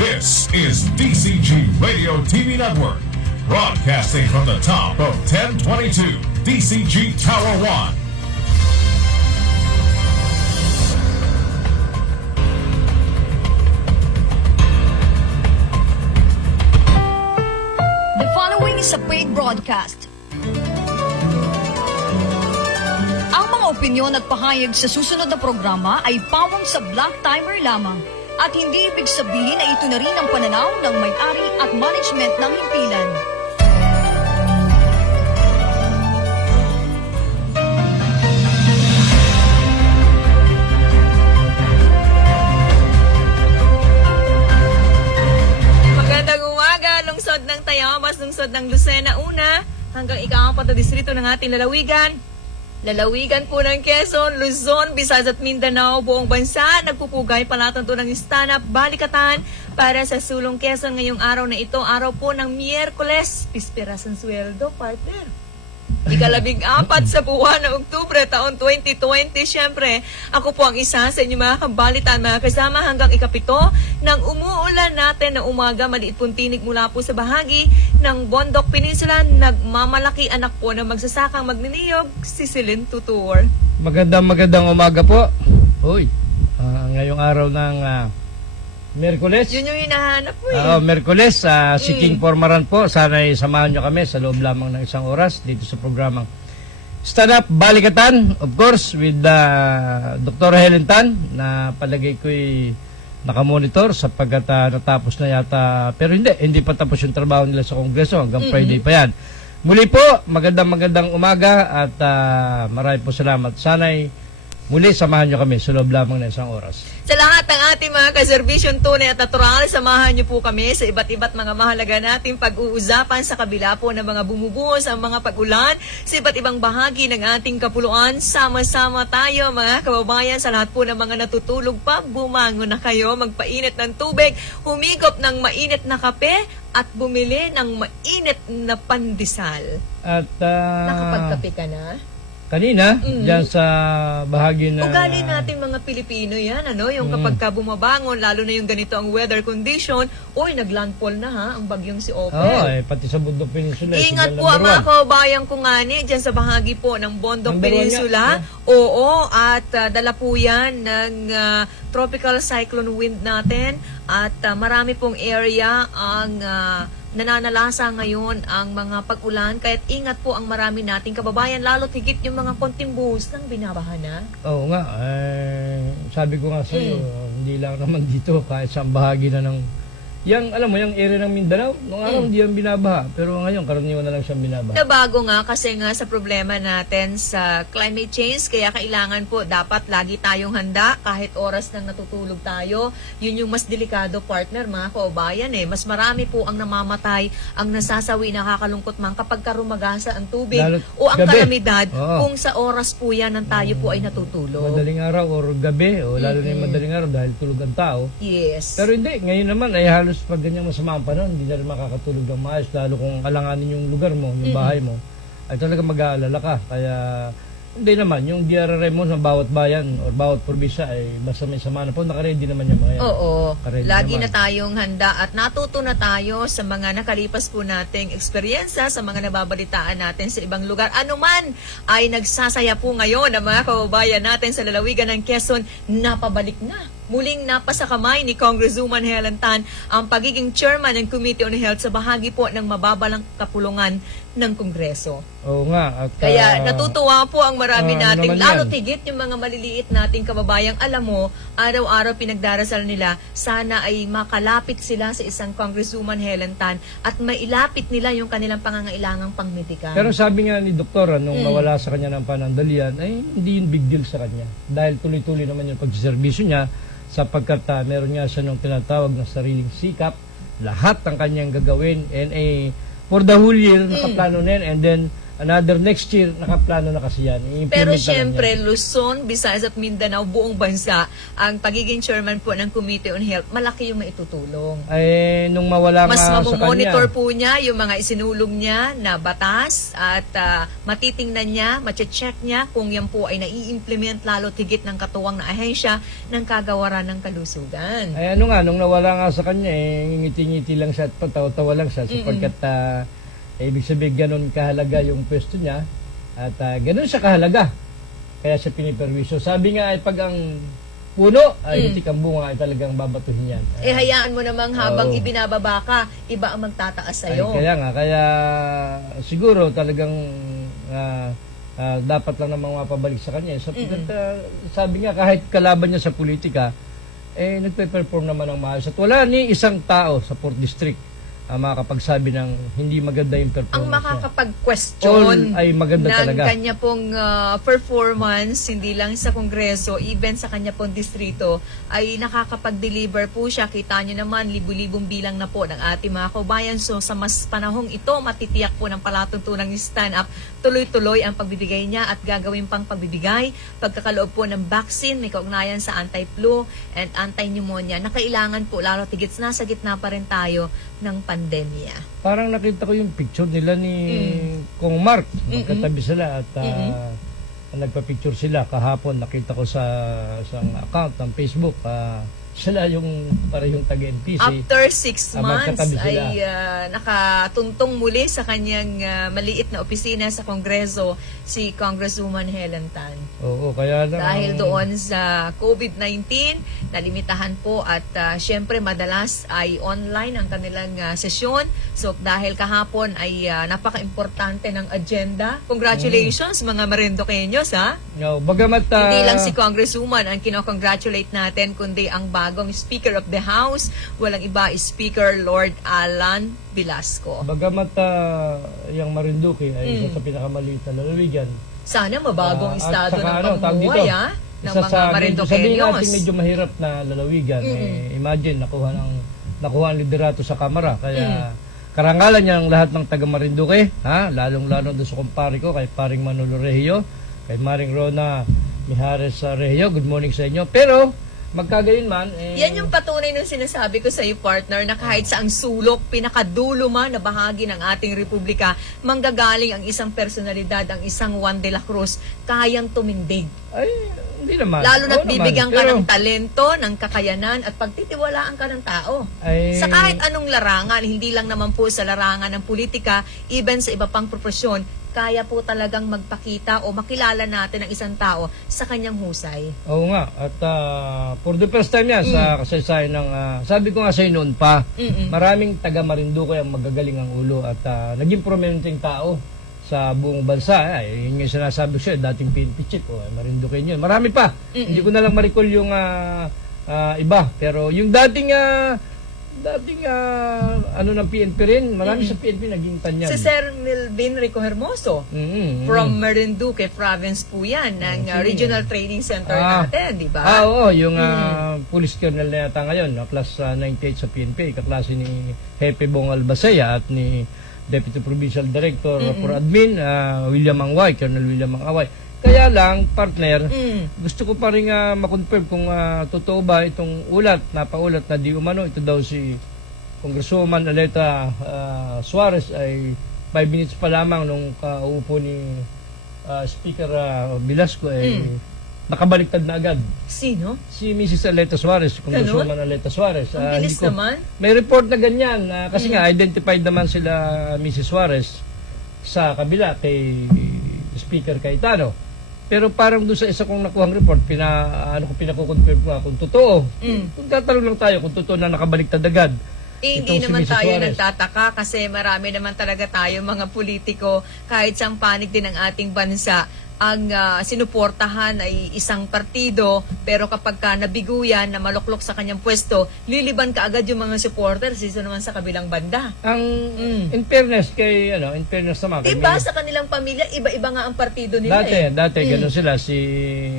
This is DCG Radio TV Network, broadcasting from the top of 1022 DCG Tower 1. The following is a paid broadcast. Ang mga opinyon at pahayag sa susunod na programa ay pawang sa Black Timer lamang at hindi ibig sabihin na ito na rin ang pananaw ng may-ari at management ng himpilan. Magandang umaga, lungsod ng Tayabas, lungsod ng Lucena una, hanggang ika-4 na distrito ng ating lalawigan. Lalawigan po ng Quezon, Luzon, Visayas at Mindanao, buong bansa, nagpupugay palatanto ng stand-up balikatan para sa Sulong Quezon ngayong araw na ito, araw po ng Miyerkules, pispera ng sweldo, partner. Ikalabing-4 sa buwan ng Oktubre, taon 2020. Siyempre, ako po ang isa sa inyo mga kabalitaan, mga kasama hanggang ikapito ng umuulan natin na umaga. Maliit pong tinig mula po sa bahagi ng Bondok Peninsula. Nagmamalaki anak po ng magsasakang magniniyog, si Celine Tutur. Magandang umaga po. Uy, ngayong araw ng Miyerkules. Yun yung hinahanap mo eh. Miyerkules, si King Formaran po. Sana'y samahan nyo kami sa loob lamang ng isang oras dito sa programang Stand Up Balikatan. Of course, with Dr. Helen Tan, na palagay ko'y nakamonitor sapagkat natapos na yata. Pero hindi pa tapos yung trabaho nila sa Kongreso. Hanggang Friday pa yan. Muli po, magandang umaga at marami po salamat. Sana'y muli samahan nyo kami sa loob lamang ng isang oras. Sa lahat ng ating mga kaservisyon tunay at natural, samahan niyo po kami sa iba't mga mahalaga nating pag-uusapan sa kabila po ng mga bumubuhos ang mga pag-ulan sa iba't ibang bahagi ng ating kapuluan. Sama-sama tayo mga kababayan, sa lahat po ng mga natutulog pa, bumangon na kayo, magpainit ng tubig, humigop ng mainit na kape at bumili ng mainit na pandesal. At Nakapagkape ka na? kanina, dyan sa bahagi na... Ugali natin mga Pilipino yan, ano? Yung kapag ka bumabangon, lalo na yung ganito ang weather condition, oy, naglandfall na ha, ang bagyong si Open. pati sa Bundok Peninsula. Ingat po ang mga kababayan ko nga ni, dyan sa bahagi po ng Bondok Peninsula. Oo, at dala po yan ng tropical cyclone wind natin. At marami pong area ang... nananalasa ngayon ang mga pag-ulan, kaya't ingat po ang marami nating kababayan, lalo higit yung mga konting buhos ng binabaha na. Oo nga, sabi ko nga sa iyo, hindi lang naman dito, kahit sa bahagi na ng, alam mo, yung area ng Mindanao, nung araw hindi yan binabaha, pero ngayon karaniwan na lang siyang binabaha. Nabago nga kasi nga sa problema natin sa climate change, kaya kailangan po dapat lagi tayong handa kahit oras nang natutulog tayo. Yun yung mas delikado, partner, mga kaubayan eh. Mas marami po ang namamatay, ang nasasawi, nakakalungkot man kapag karumagasa ang tubig o ang gabi. kalamidad kung sa oras po yan ang tayo po ay natutulog. Madaling araw or gabi, o lalo na yung madaling araw dahil tulog ang tao. Yes. Pero hindi, ngayon naman ay halos pag ganyang masama ang panahon, hindi na rin makakatulog ng maayos, lalo kung alanganin yung lugar mo, yung bahay mo, ay talaga mag-aalala ka. Kaya hindi naman, yung DRRM mo sa bawat bayan o bawat probinsya ay basta may sama na po, nakaready naman yung mga yan. Oo, Nakaready lagi naman. na tayong handa at natuto na tayo sa mga nakalipas po nating eksperyensya, sa mga nababalitaan natin sa ibang lugar. Ano man ay nagsasaya po ngayon ang mga kababayan natin sa lalawigan ng Quezon, napabalik na. Muling napasa kamay ni Congresswoman Helen Tan ang pagiging chairman ng Committee on Health sa bahagi po ng mababalang kapulungan ng Kongreso. Oo nga. At, Kaya natutuwa po ang marami nating, naman lalo yan. tigit yung mga maliliit nating kababayang, alam mo, araw-araw pinagdarasal nila, sana ay makalapit sila sa isang Congresswoman Helen Tan at mailapit nila yung kanilang pangangailangang pangmedikal. Pero sabi nga ni Doktora, nung nawala sa kanya ng panandalian, ay hindi yun big deal sa kanya. Dahil tuloy-tuloy naman yung pagsiservisyo niya, sapagkat meron nga siya nung tinatawag na sariling sikap, lahat ng kanyang gagawin, and for the whole year, nakaplano na yan, and then another next year, nakaplano na kasi yan. I-implement Pero na lang syempre, yan. Luzon, Visayas at Mindanao, buong bansa, ang pagiging chairman po ng Committee on Health, malaki yung maitutulong. Ay, nung mawala Mas nga sa mamomonitor kanya, po niya yung mga isinulong niya na batas at matitingnan niya, mache-check niya kung yan po ay nai-implement lalo tigit ng katuwang na ahensya ng kagawaran ng kalusugan. ay ano nga, nung nawala nga sa kanya, ngiti-ngiti lang siya at patawa-tawa lang siya sapagkat ibig sabihin ganun kahalaga yung pwesto niya at ganun siya kahalaga. Kaya siya piniperwisyo. Sabi nga ay pag ang puno ay hitik ang bunga ay talagang babatuhin yan. Hayaan mo namang habang Oo. ibinababa ka, iba ang magtataas sa'yo. Kaya nga, kaya siguro talagang dapat lang namang mapabalik sa kanya. Sapagkat sabi nga kahit kalaban niya sa politika, nagpe-perform naman ng maayos. At wala ni isang tao sa 4th District makakapagsabi ng hindi maganda yung performance Ang niya. makakapag-question All ay maganda ng talaga. kanya pong performance, hindi lang sa Kongreso, even sa kanya pong distrito, ay nakakapag-deliver po siya. Kita nyo naman, libu-libong bilang na po ng ating mga kaubayan. So sa mas panahong ito, matitiyak po ng palatuntunang stand-up, tuloy-tuloy ang pagbibigay niya at gagawin pang pagbibigay. Pagkakaloob po ng vaccine, may kaugnayan sa anti-flu and anti-pneumonia na kailangan po, lalo tigit nasa gitna pa rin tayo ng pandemya. Parang nakita ko yung picture nila ni Kong Mark. Magkatabi sila at nagpa-picture sila kahapon. Nakita ko sa isang account ng Facebook. Sila yung parehong taga-NPC. After 6 months magkatabi sila. ay nakatuntong muli sa kanyang maliit na opisina sa Kongreso si Congresswoman Helen Tan. Oo, kaya lang. Dahil doon sa COVID-19, nalimitahan po at syempre madalas ay online ang kanilang sesyon. So dahil kahapon ay napaka-importante ng agenda. Congratulations mga Marinduqueños ha. No, bagamat Hindi lang si Congresswoman ang kinocongratulate natin, kundi ang bagong Speaker of the House. Walang iba, Speaker Lord Alan Velasco. bagamat yung Marinduque ay isa sa pinakamaliit na lalawigan. Sana mabagong At estado saka ng tawag pamumuhay dito, ng isa mga sa sabihin natin Marinduqueños. medyo mahirap na lalawigan. Imagine nakuha ang liderato sa Kamara. Kaya karangalan niya ang lahat ng taga Marinduque, lalong-lalo doon sa kumpare ko kay paring Manolo Regio, kay Maring Rona Mijares Regio. Good morning sa inyo. Pero magkagayon man, Yan yung patunay ng sinasabi ko sa iyo, partner, na kahit sa ang sulok, pinakadulo man na bahagi ng ating republika, manggagaling ang isang personalidad, ang isang Juan de la Cruz, kayang tumindig. ay hindi naman. Lalo na't Oo naman. bibigyan ka Pero, ng talento, ng kakayanan, at pagtitiwalaan ka ng tao. ay, Sa kahit anong larangan, hindi lang naman po sa larangan ng politika, even sa iba pang profesyon, kaya po talagang magpakita o makilala natin ang isang tao sa kanyang husay. Oo nga. At for the first time yan sa kasaysayan ng, sabi ko nga sa'yo noon pa, maraming taga Marinduque ang magagaling ang ulo at naging prominenteng tao sa buong bansa. Yun yung sinasabi ko siya, dating PNP chief, Marinduque yun. Marami pa. Hindi ko na lang ma-recall yung iba. Pero yung dating ano ng PNP rin, marami sa PNP naging tanyan. Si Sir Melvin Rico Hermoso, from Marinduque Province po yan, ng Regional Training Center natin, di ba? Oo, yung police colonel na yata ngayon, class 98 sa PNP, kaklase ni Jefe Bong Albacea at ni Deputy Provincial Director for Admin, William Angway, Colonel William Angway. Kaya lang, partner, gusto ko pa rin makonfirm kung totoo ba itong ulat, napaulat na di umano, ito daw si Congresswoman Aleta Suarez ay 5 minutes pa lamang nung kaupo ni Speaker Velasco ay nakabaliktad na agad. Sino? Si Mrs. Aleta Suarez, Congresswoman Aleta Suarez. Ang bilis naman. May report na ganyan, kasi nga identified naman sila Mrs. Suarez sa kabila kay Speaker Cayetano. Pero parang doon sa isa kong nakuhang report, pinakukonfirm ko kung totoo. Kung tatanong lang tayo kung totoo na nakabaliktad agad. Hindi Itong si naman Mrs. tayo Suarez. nagtataka kasi marami naman talaga tayo mga politiko, kahit sa panig din ng ating bansa, ang sinuportahan ay isang partido, pero kapag ka nabigo yan na maluklok sa kanyang pwesto, liliban ka agad yung mga supporters, isa naman sa kabilang banda. Ang in fairness naman kay Diba sa kanilang pamilya, iba-iba nga ang partido nila dati ganun sila si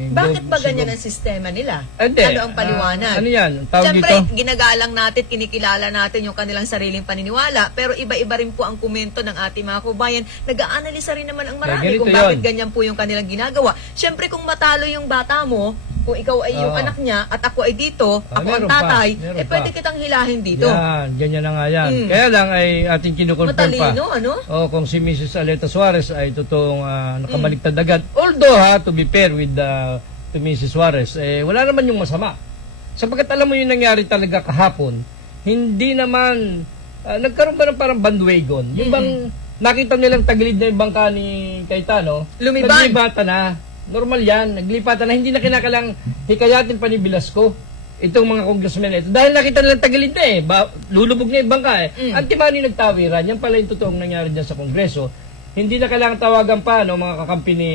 Bakit ba si ganyan ang sistema nila? Hindi, Ano ang paliwanag? ano yan? Tawag Siyempre, dito? ginagalang natin, kinikilala natin yung kanilang sariling paniniwala, pero iba-iba rin po ang komento ng ating mga kabayan. Nag-aanalisa rin naman ang marami Ganito kung bakit yun. ganyan po yung kanilang ginagawa. Siyempre, kung matalo yung bata mo, kung ikaw ay yung Oo. anak niya at ako ay dito, ako ang meron pa, tatay, meron pwede pa. kitang hilahin dito. Yan, ganyan na nga yan. Kaya lang ay ating kinukonfirm pa. Matalino, ano? Kung si Mrs. Aleta Suarez ay totoong nakabaliktad agad. Although, to be fair with to Mrs. Suarez, wala naman yung masama. Sapagkat alam mo yung nangyari talaga kahapon, hindi naman, nagkaroon ba ng parang bandwagon? Yung bang nakita nilang tagilid na yung bangka ni Cayetano, Lumiban. naglibatan na. Normal yan, naglipatan na. Hindi na kinakalang hikayatin pa ni Velasco itong mga congressmen na ito. Dahil nakita nilang tagilid na lulubog na yung bangka Antimani nagtawiran. Yan pala yung totoong nangyari dyan sa Kongreso. Hindi na kailangang tawagan pa mga kakampi ni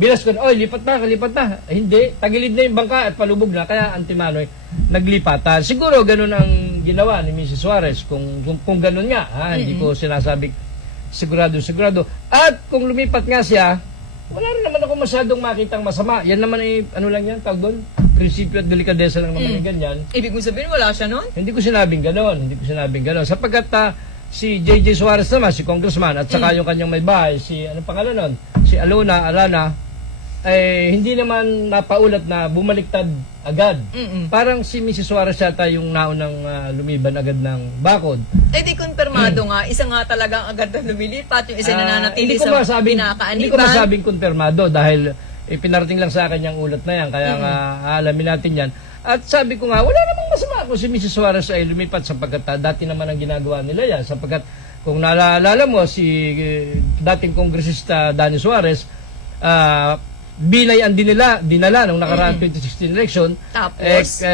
Velasco. Oy, lipat na. Hindi, tagilid na yung bangka at palubog na. Kaya Antimano naglipatan. Siguro ganun ang ginawa ni Mrs. Suarez. Kung ganun nga, hindi ko sinasabing sigurado. At kung lumipat nga siya, wala rin naman ako masyadong makitang masama. Yan naman ay, ano lang yan, tawag doon? Prinsipyo at delikadesa lang naman yung ganyan. Ibig mong sabihin, wala siya nun? Hindi ko sinabing ganon. Sapagkat si J.J. Suarez naman, si congressman, at saka yung kanyang may bahay, si, anong pangalan nun? Si Alana, hindi naman napaulat na bumaliktad agad. Parang si Mrs. Suarez yata yung naunang lumiban agad ng bakod. Di konfirmado nga, isa nga talagang agad na lumilipat, yung isa nananatili sa pinakaaniban. Hindi ko masabing konfirmado dahil pinarating lang sa akin yung ulat na yan, kaya nga alamin natin yan. At sabi ko nga, wala namang masama kung si Mrs. Suarez ay lumipat sapagkat dati naman ang ginagawa nila yan. Sapagkat kung naalala mo, si dating kongresista Danny Suarez, binayan dinala nung nakaraan 2016 election. Tapos?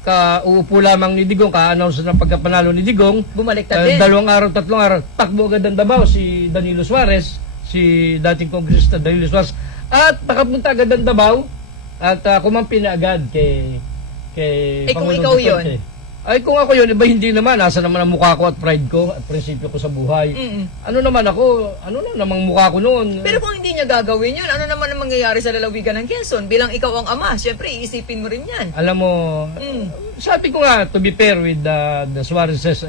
Kauupo lamang ni Digong, ka-announce ng pagkapanalo ni Digong. Bumaliktad din. 2 araw, 3 araw, takbo agad ang Davao si Danilo Suarez, si dating kongresista Danilo Suarez, at nakapunta agad ang Davao at kumampi na agad kay kung Pangulong ikaw Duterte. yun? Ay, kung ako yun, iba hindi naman. Nasa naman ang mukha ko at pride ko at prinsipyo ko sa buhay. Ano naman ako, ano namang mukha ko noon. Pero kung hindi niya gagawin yun, ano naman ang mangyayari sa lalawigan ng Quezon? Bilang ikaw ang ama, syempre, iisipin mo rin yan. Alam mo, sabi ko nga, to be fair with the Suarezes,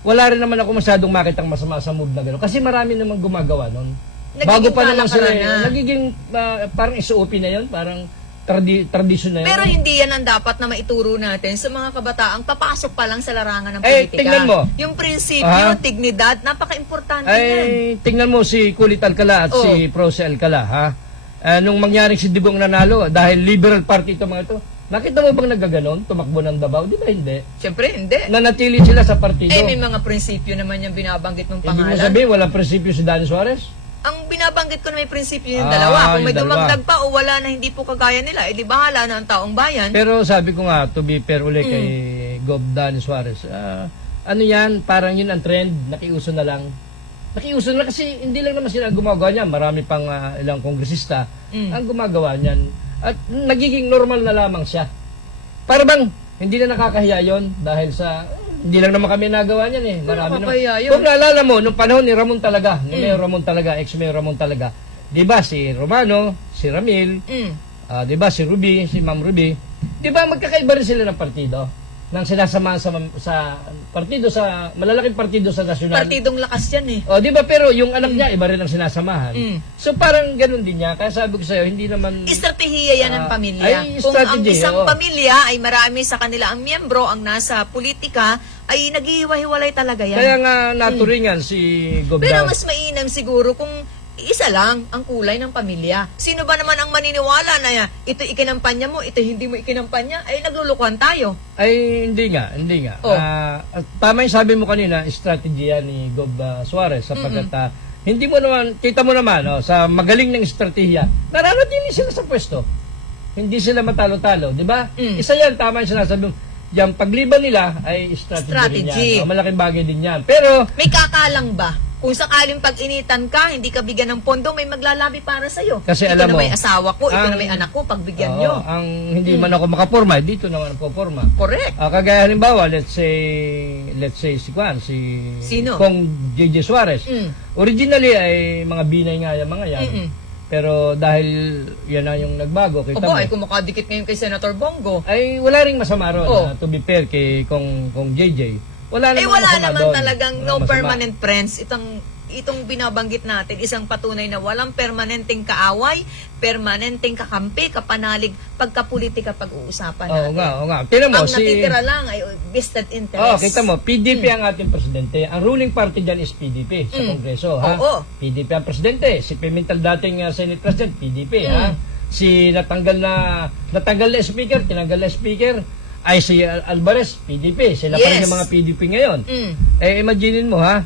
wala rin naman ako masyadong makitang masama sa move na gano'n. Kasi marami namang gumagawa noon. Bago pa naman sila, nagiging parang isuopi na yun, parang tradisyon na yun. Pero hindi yan ang dapat na maituro natin sa mga kabataang papasok pa lang sa larangan ng politika. Tingnan mo. Yung prinsipyo, dignidad, napaka-importante yan. Tingnan mo si Kulit Alcala at si Proce Alcala, nung mangyaring si Digong nanalo, dahil Liberal Party ito mga ito, nakita mo bang nagaganon, tumakbo ng Davao? Di ba hindi? Siyempre, hindi. Nanatili sila sa partido. May mga prinsipyo naman yung binabanggit mong Ibig mo pangalan. sabihin, walang prinsipyo si Danny Suarez? Ang binabanggit ko na may prinsipyo yung dalawa. Kung may yung dalawa. dumagdag pa o wala na hindi po kagaya nila, di bahala na ang taong bayan. Pero sabi ko nga, to be fair uli kay Gov. Danny Suarez, ano yan, parang yun ang trend, nakiuso na lang. Nakiuso na kasi hindi lang naman sila ang gumagawa niyan. Marami pang ilang kongresista ang gumagawa niyan. At nagiging normal na lamang siya. Para bang, hindi na nakakahiya yun dahil sa, hindi lang naman kami nagawa niyan eh. Marami nakakahiya yun. Kung naalala mo, nung panahon ni Ramon talaga, ni Mayor Ramon talaga, ex-Mayor Ramon talaga, di ba si Romano, si Ramil, di ba si Ruby, si Ma'am Ruby, di ba magkakaiba rin sila ng partido? Nang sinasama sa partido, sa malalaking partido sa nasyonal. Partidong lakas yan eh. O, di ba? Pero yung anak niya, iba rin ang sinasamahan. So, parang ganun din niya. Kaya sabi ko sa'yo, hindi naman... Estratehiya yan ng pamilya. ay, Kung ang strategy, isang oo. pamilya ay marami sa kanila ang miyembro, ang nasa politika, ay naghihiwa-hiwalay talaga yan. Kaya nga naturingan si Gov. Pero mas mainam siguro kung isa lang ang kulay ng pamilya. Sino ba naman ang maniniwala na ito ikinampanya mo, ito hindi mo ikinampanya, ay naglulukuhan tayo. Ay, hindi nga. Oh. Tama yung sabi mo kanina, strategy yan ni Gov. Suarez sapagkat hindi mo naman, kita mo naman, sa magaling ng estratehiya, nananatili sila sa pwesto. Hindi sila matalo-talo, di ba? Isa yan, tama yung sinasabi mo. Yung pagliban nila ay strategy. Rin yan. Malaking bagay din yan. Pero, may kakalang ba? Kung sakaling pag-initan ka, hindi ka bigyan ng pondo, may maglalabi para sa'yo. Kasi ito alam na mo, may asawa ko, ito ang- na may anak ko, pagbigyan Oo, nyo. ang hindi man ako makaporma, dito naman ako porma. Correct. Kagaya halimbawa, let's say si Juan, si Sino? Kong JJ Suarez. Originally ay mga binay nga yung mga yan. Mm-mm. Pero dahil yan na yung nagbago, kita Opo, mo, ay kumakadikit ngayon kay Senator Bongo. ay wala ring masama ron. Oh. To be fair kay Kong JJ. Wala Eh namang wala masama naman doon. talagang Walang no masama. permanent friends. Itong binabanggit natin, isang patunay na walang permanenteng kaaway, permanenteng kakampi, kapanalig, pagkapolitika pag-uusapan Oo natin. nga. Tingnan mo, Ang natitira lang ay vested interest. Oh, kita mo, PDP ang ating presidente. Ang ruling party dyan is PDP sa Kongreso, ha? Oo. PDP ang presidente. Si Pimentel dating Senate President, PDP, ha? Si natanggal na speaker, tinanggal na speaker, ay si Alvarez, PDP. Sila pa rin Yes. yung mga PDP ngayon. Eh, imaginein mo, ha?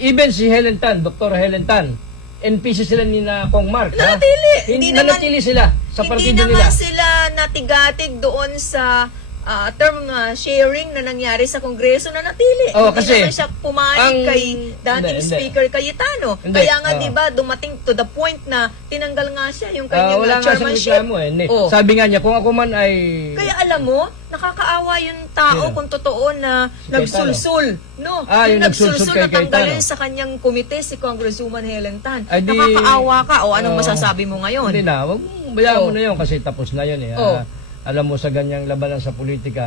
Even si Helen Tan, Dr. Helen Tan, NPC sila ni na Kong Mark, ha? Nanatili. Nanatili sila sa partido Hindi nila. naman sila natigatig doon sa term sharing na nangyari sa Kongreso na natili. Oo, Hindi kasi naman siya pumayag ang- kay dating hindi. Speaker Cayetano. Hindi, Kaya nga, oo. di ba, dumating to the point na tinanggal nga siya yung kanyang Wala nga siyang chairmanship. reklamo, eh. Hindi. Oo. Sabi nga niya, kung ako man ay... Kaya alam mo, nakakaawa yung tao Sino? kung totoo na Si nagsulsul. No? Yung nagsulsul kay natanggalin Cayetano. sa kanyang komite si Congresswoman Helen Tan. Ay, di- Nakakaawa ka. O anong Oo. masasabi mo ngayon? Hindi na, wag mo, bayaan mo Oo. na yun kasi tapos na yun eh. Oo. Alam mo sa ganyang labanan sa politika,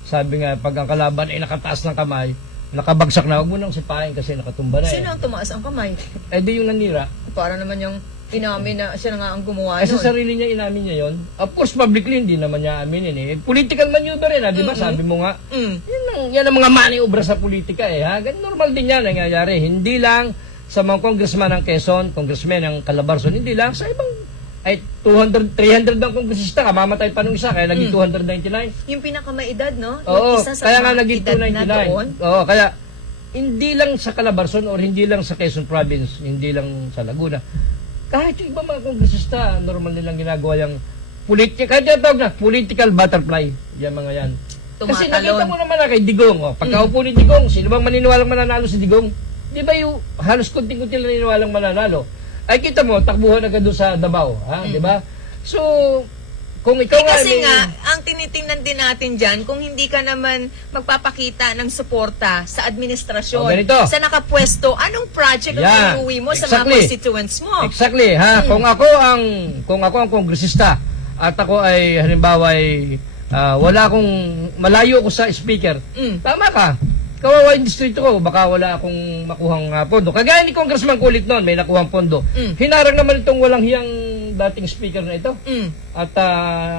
sabi nga pag ang kalaban ay nakataas ng kamay, nakabagsak na, wag mo nang sipahin kasi nakatumba na Sino eh. ang tumaas ang kamay? Eh di yung nanira. Para naman yung inamin na siya na nga ang gumawa Sa nun. sarili niya inamin niya yon. Of course, publicly hindi naman niya aminin eh. Political maneuver rin, di ba? Sabi mo nga, yan ang mga maniobra sa politika eh. Ha? Ganun, normal din yan nangyayari. Hindi lang sa mga congressman ng Quezon, congressman ng Calabarzon, hindi lang sa ibang ay 200, 300 ng kongresista, kamamatay pa nung isa, kaya naging 299. Yung pinakamaedad, no? Oo, Yung isa sa kaya nga mga naging edad na doon. 299. Oo, kaya hindi lang sa Calabarzon or hindi lang sa Quezon Province, hindi lang sa Laguna. Kahit yung iba mga kongresista, normal nilang ginagawa yung kahit yung tawag na, political butterfly, yung mga yan. Kasi Tumatalon. nakita mo naman na kay Digong, pagkaupo ni Digong, sino bang maniniwalang mananalo si Digong? Di ba yung halos kunting-kunting naniniwalang mananalo? Ay kita mo, takbuhan agad doon sa Davao, ha? Di ba? So, kung ikaw Kasi may- nga, ang tinitingnan din natin dyan, kung hindi ka naman magpapakita ng suporta sa administrasyon, O, ganito. sa nakapwesto, anong project Yeah, ang iuwi mo sa exactly. mga constituents mo? Exactly, ha. Kung ako ang kongresista at ako ay halimbawa ay wala akong malayo ko sa speaker. Tama ka. Kawawa yung distrito ko, baka wala akong makuhang pondo. Kagaya ni Congressman Kulit noon, may nakuhang pondo. Hinarang naman itong walang hiyang dating speaker na ito. At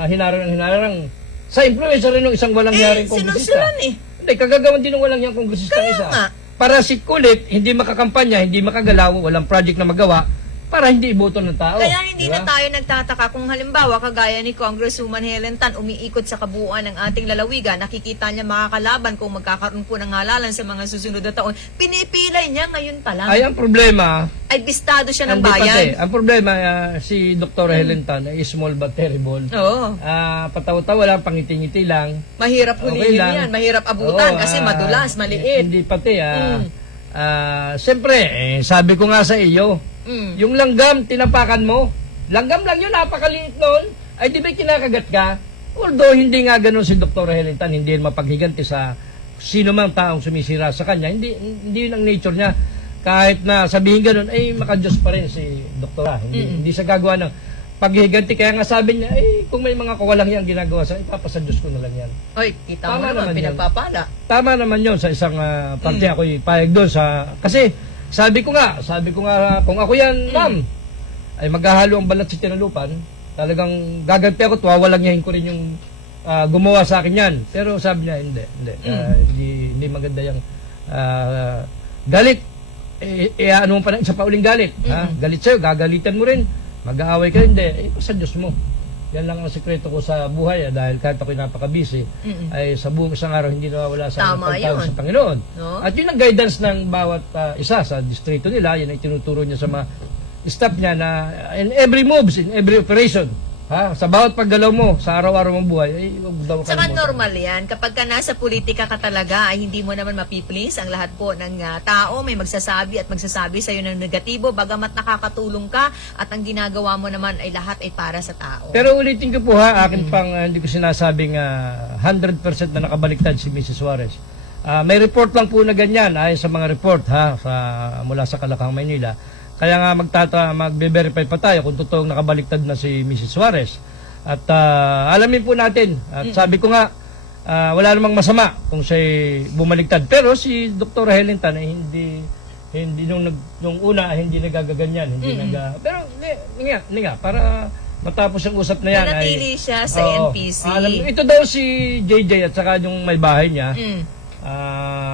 hinarang sa influencer rin ng isang walang hiyaring kongresista. sinunsulan eh. Hindi, kagagawan din ng walang hiyang kongresista Kaya isa. nga. Para si Kulit, hindi makakampanya, hindi makagalaw, walang project na magawa, para hindi iboto ng tao. Kaya hindi Di na ba? tayo nagtataka kung halimbawa kagaya ni Congresswoman Helen Tan umiikot sa kabuuan ng ating lalawigan, nakikita niya makakalaban kung magkakaroon po ng halalan sa mga susunod na taon, pinipilay niya ngayon pa lang. Ay, ang problema, Ay bistado siya ng hindi pati. bayan. Ang problema, si Dr. Helen Tan ay small but terrible. Oo. Patawa-tawa lang, pangiti-ngiti lang. Mahirap Okay hulihin lang. yan, mahirap abutan Oo, kasi madulas, maliit. Hindi pati. Siyempre, sabi ko nga sa iyo, yung langgam, tinapakan mo. Langgam lang yun, napakaliit noon. Ay, di ba kinakagat ka? Although, hindi nga ganun si Dr. Helen Tan, hindi yun mapaghiganti sa sino mang taong sumisira sa kanya. Hindi yun ang nature niya. Kahit na sabihin ganun, ay makadiyos pa rin si Dr. Hindi siya gagawa ng paghiganti. Kaya nga sabi niya, kung may mga kawalangyang ginagawa sa ipapasa Diyos ko na lang yan. Oy, kita mo Tama naman, naman yun. pinagpapala. Tama naman yon sa isang parte ako'y payag doon sa kasi sabi ko nga kung ako yan ma'am ay maghahalo ang balat sa tinalupan, talagang gaganti ako, wawalanyahin ko rin yung gumawa sa akin yan. Pero sabi niya hindi maganda yung galit ano mo pa ng isa pa uling galit, ha? Galit sa'yo, gagalitan mo rin, mag-aaway ka, hindi, sa Diyos mo. Yan lang ang sekreto ko sa buhay dahil kahit ako'y napaka-busy, ay sa buong isang araw hindi nawawala sa Tama pagtawag yun. sa Panginoon. No? At yun ang guidance ng bawat isa sa distrito nila, yun ay tinuturo niya sa mga staff niya na in every moves, in every operation, Ha? Sa bawat paggalaw mo, sa araw-araw mong buhay, ay huwag daw Saka kalimutan. normal yan. Kapag ka nasa politika ka talaga, ay hindi mo naman mapiplease ang lahat po ng tao. May magsasabi at magsasabi sa'yo ng negatibo, bagamat nakakatulong ka at ang ginagawa mo naman ay lahat ay para sa tao. Pero ulitin ko po ha, akin pang hindi ko sinasabing 100% na nakabaliktad si Mrs. Suarez. May report lang po na ganyan ay sa mga report ha mula sa Kalakang, Maynila. Kaya nga magbe-verify pa tayo kung totoong nakabaliktad na si Mrs. Suarez. At alamin po natin. At sabi ko nga, wala namang masama kung siya'y bumaliktad. Pero si Dr. Helen Tan ay hindi nung una hindi nagagaganyan, pero hindi nga para matapos ang usap na yan Nanatili siya sa Oo. NPC. Ito daw si JJ at saka yung may bahay niya.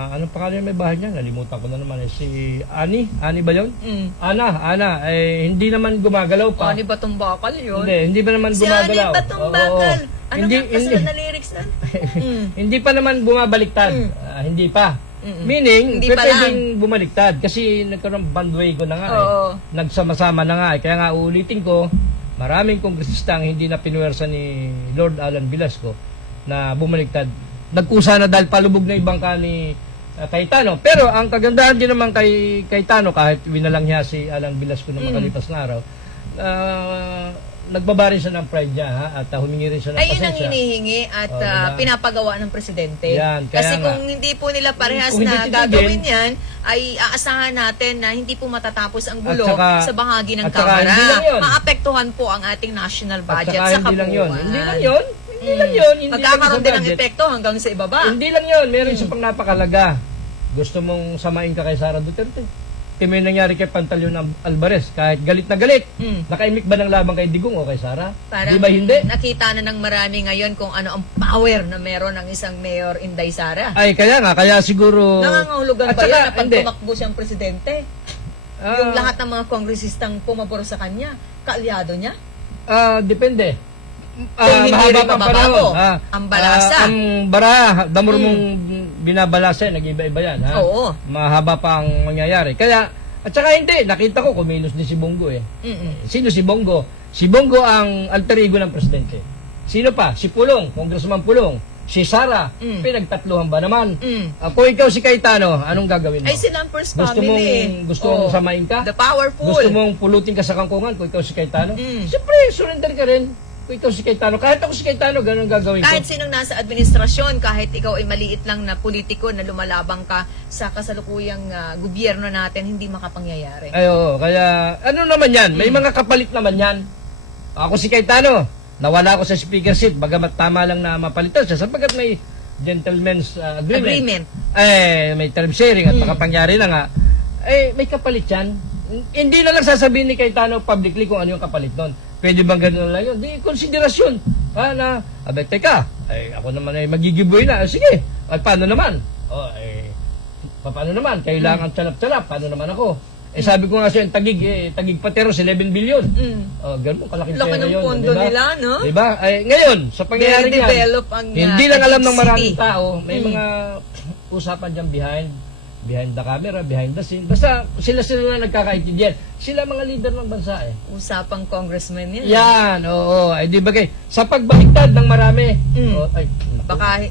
Anong pangalan yung may bahay niya? Nalimutan ko na naman. Si Ani ba yun? Ana, hindi naman gumagalaw pa. Ani Batong Bakal yun? Hindi ba naman Si gumagalaw? Ani Batong Bakal. Ano Hindi, nga kasunod na lyrics nun? hindi pa naman bumabaliktad. Hindi pa. Meaning, Hindi pa pwedeng bumaliktad. Kasi nagkaroon bandwagon na nga nagsama-sama na nga Kaya nga uulitin ko, maraming kongresista ang hindi na pinuwersa ni Lord Alan Velasco na bumaliktad. Nagkusa na dahil palubog na ibang ka ni Cayetano. Pero ang kagandahan din naman kay Cayetano, kahit winalang niya si Alan Velasco na makalipas na araw, nagbaba rin siya ng pride niya at humingi rin siya ng Ay, yun ang pasensya. hinihingi at Diba? pinapagawa ng presidente. Yan, kaya Kasi nga. kung hindi po nila parehas Kung hindi na titigil, gagawin yan, ay aasahan natin na hindi po matatapos ang gulo At saka- sa bahagi ng at saka Kamara. hindi lang yun. Maapektuhan po ang ating national At budget saka sa hindi lang yun. kabuuan. Hindi lang yun. Hindi lang yun. Hindi Magkakaroon lang din sa ng budget. epekto hanggang sa ibaba. Hindi lang yun. Meron siya pang napakalaga. Gusto mong samain ka kay Sara Duterte. Kaya may nangyari kay Pantaleon Alvarez. Kahit galit na galit. Nakaimik ba ng laban kay Digong o kay Sara? Parang Di ba hindi? nakita na ng marami ngayon kung ano ang power na meron ng isang mayor Inday Sara. Ay, kaya nga. Kaya siguro... Nangangahulugan At ba saka, yan na pag hindi. tumakbo siyang presidente? Ah, Yung lahat ng mga kongresistang pumabor sa kanya, kaalyado niya? Depende. Kung hindi rin mababago, ang balasa. Ang bara, damor mong binabalasa, nag-iba-iba yan. Ha? Oo. Mahaba pa ang mangyayari. Kaya, at saka hindi, nakita ko kumilos din si Bongo eh. Sino si Bongo? Si Bongo ang alter ego ng presidente. Sino pa? Si Pulong, Congressman Pulong. Si Sara, pinagtatluhan ba naman? Kung ikaw si Cayetano, anong gagawin mo? Ay, sila ang first Gusto family. gusto mong samain ka? The powerful. Gusto mong pulutin ka sa kangkungan kung ikaw si Cayetano? Siyempre, surrender ka rin. Kung ikaw si Cayetano, kahit ako si Cayetano, ganun gagawin ko. Kahit sinong nasa administrasyon, kahit ikaw ay maliit lang na politiko na lumalabang ka sa kasalukuyang gobyerno natin, hindi makapangyayari. Ay, oo. Kaya, ano naman yan? May mga kapalit naman yan. Ako si Cayetano, nawala ako sa speaker seat, bagamat tama lang na mapalitan siya, sapagkat may gentleman's agreement. May term sharing at makapangyari na nga. May kapalit yan. Hindi na lang sasabihin ni Cayetano publicly kung ano yung kapalit nun. Pwede bang gano'n lang yun? Di, konsiderasyon. Teka, ako naman ay magigiboy na. Sige, paano naman? Paano naman? Kailangan tsalap-tsalap. Paano naman ako? Sabi ko nga sa'yo, tagig pateros, 11 billion. Ganun, kalaking Laki pera ng yun. pondo diba? nila, no? Diba? Ngayon, sa pangyayari Very niyan, developed ang, hindi lang alam ng maraming city. tao, may mga usapan dyan behind the camera, behind the scene. Basta sila na nagkakaintindihan. Sila mga leader ng bansa eh. Usapang congressman yan. Yan, oo. Ay, di ba kay sa pagbaliktad ng marami. Baka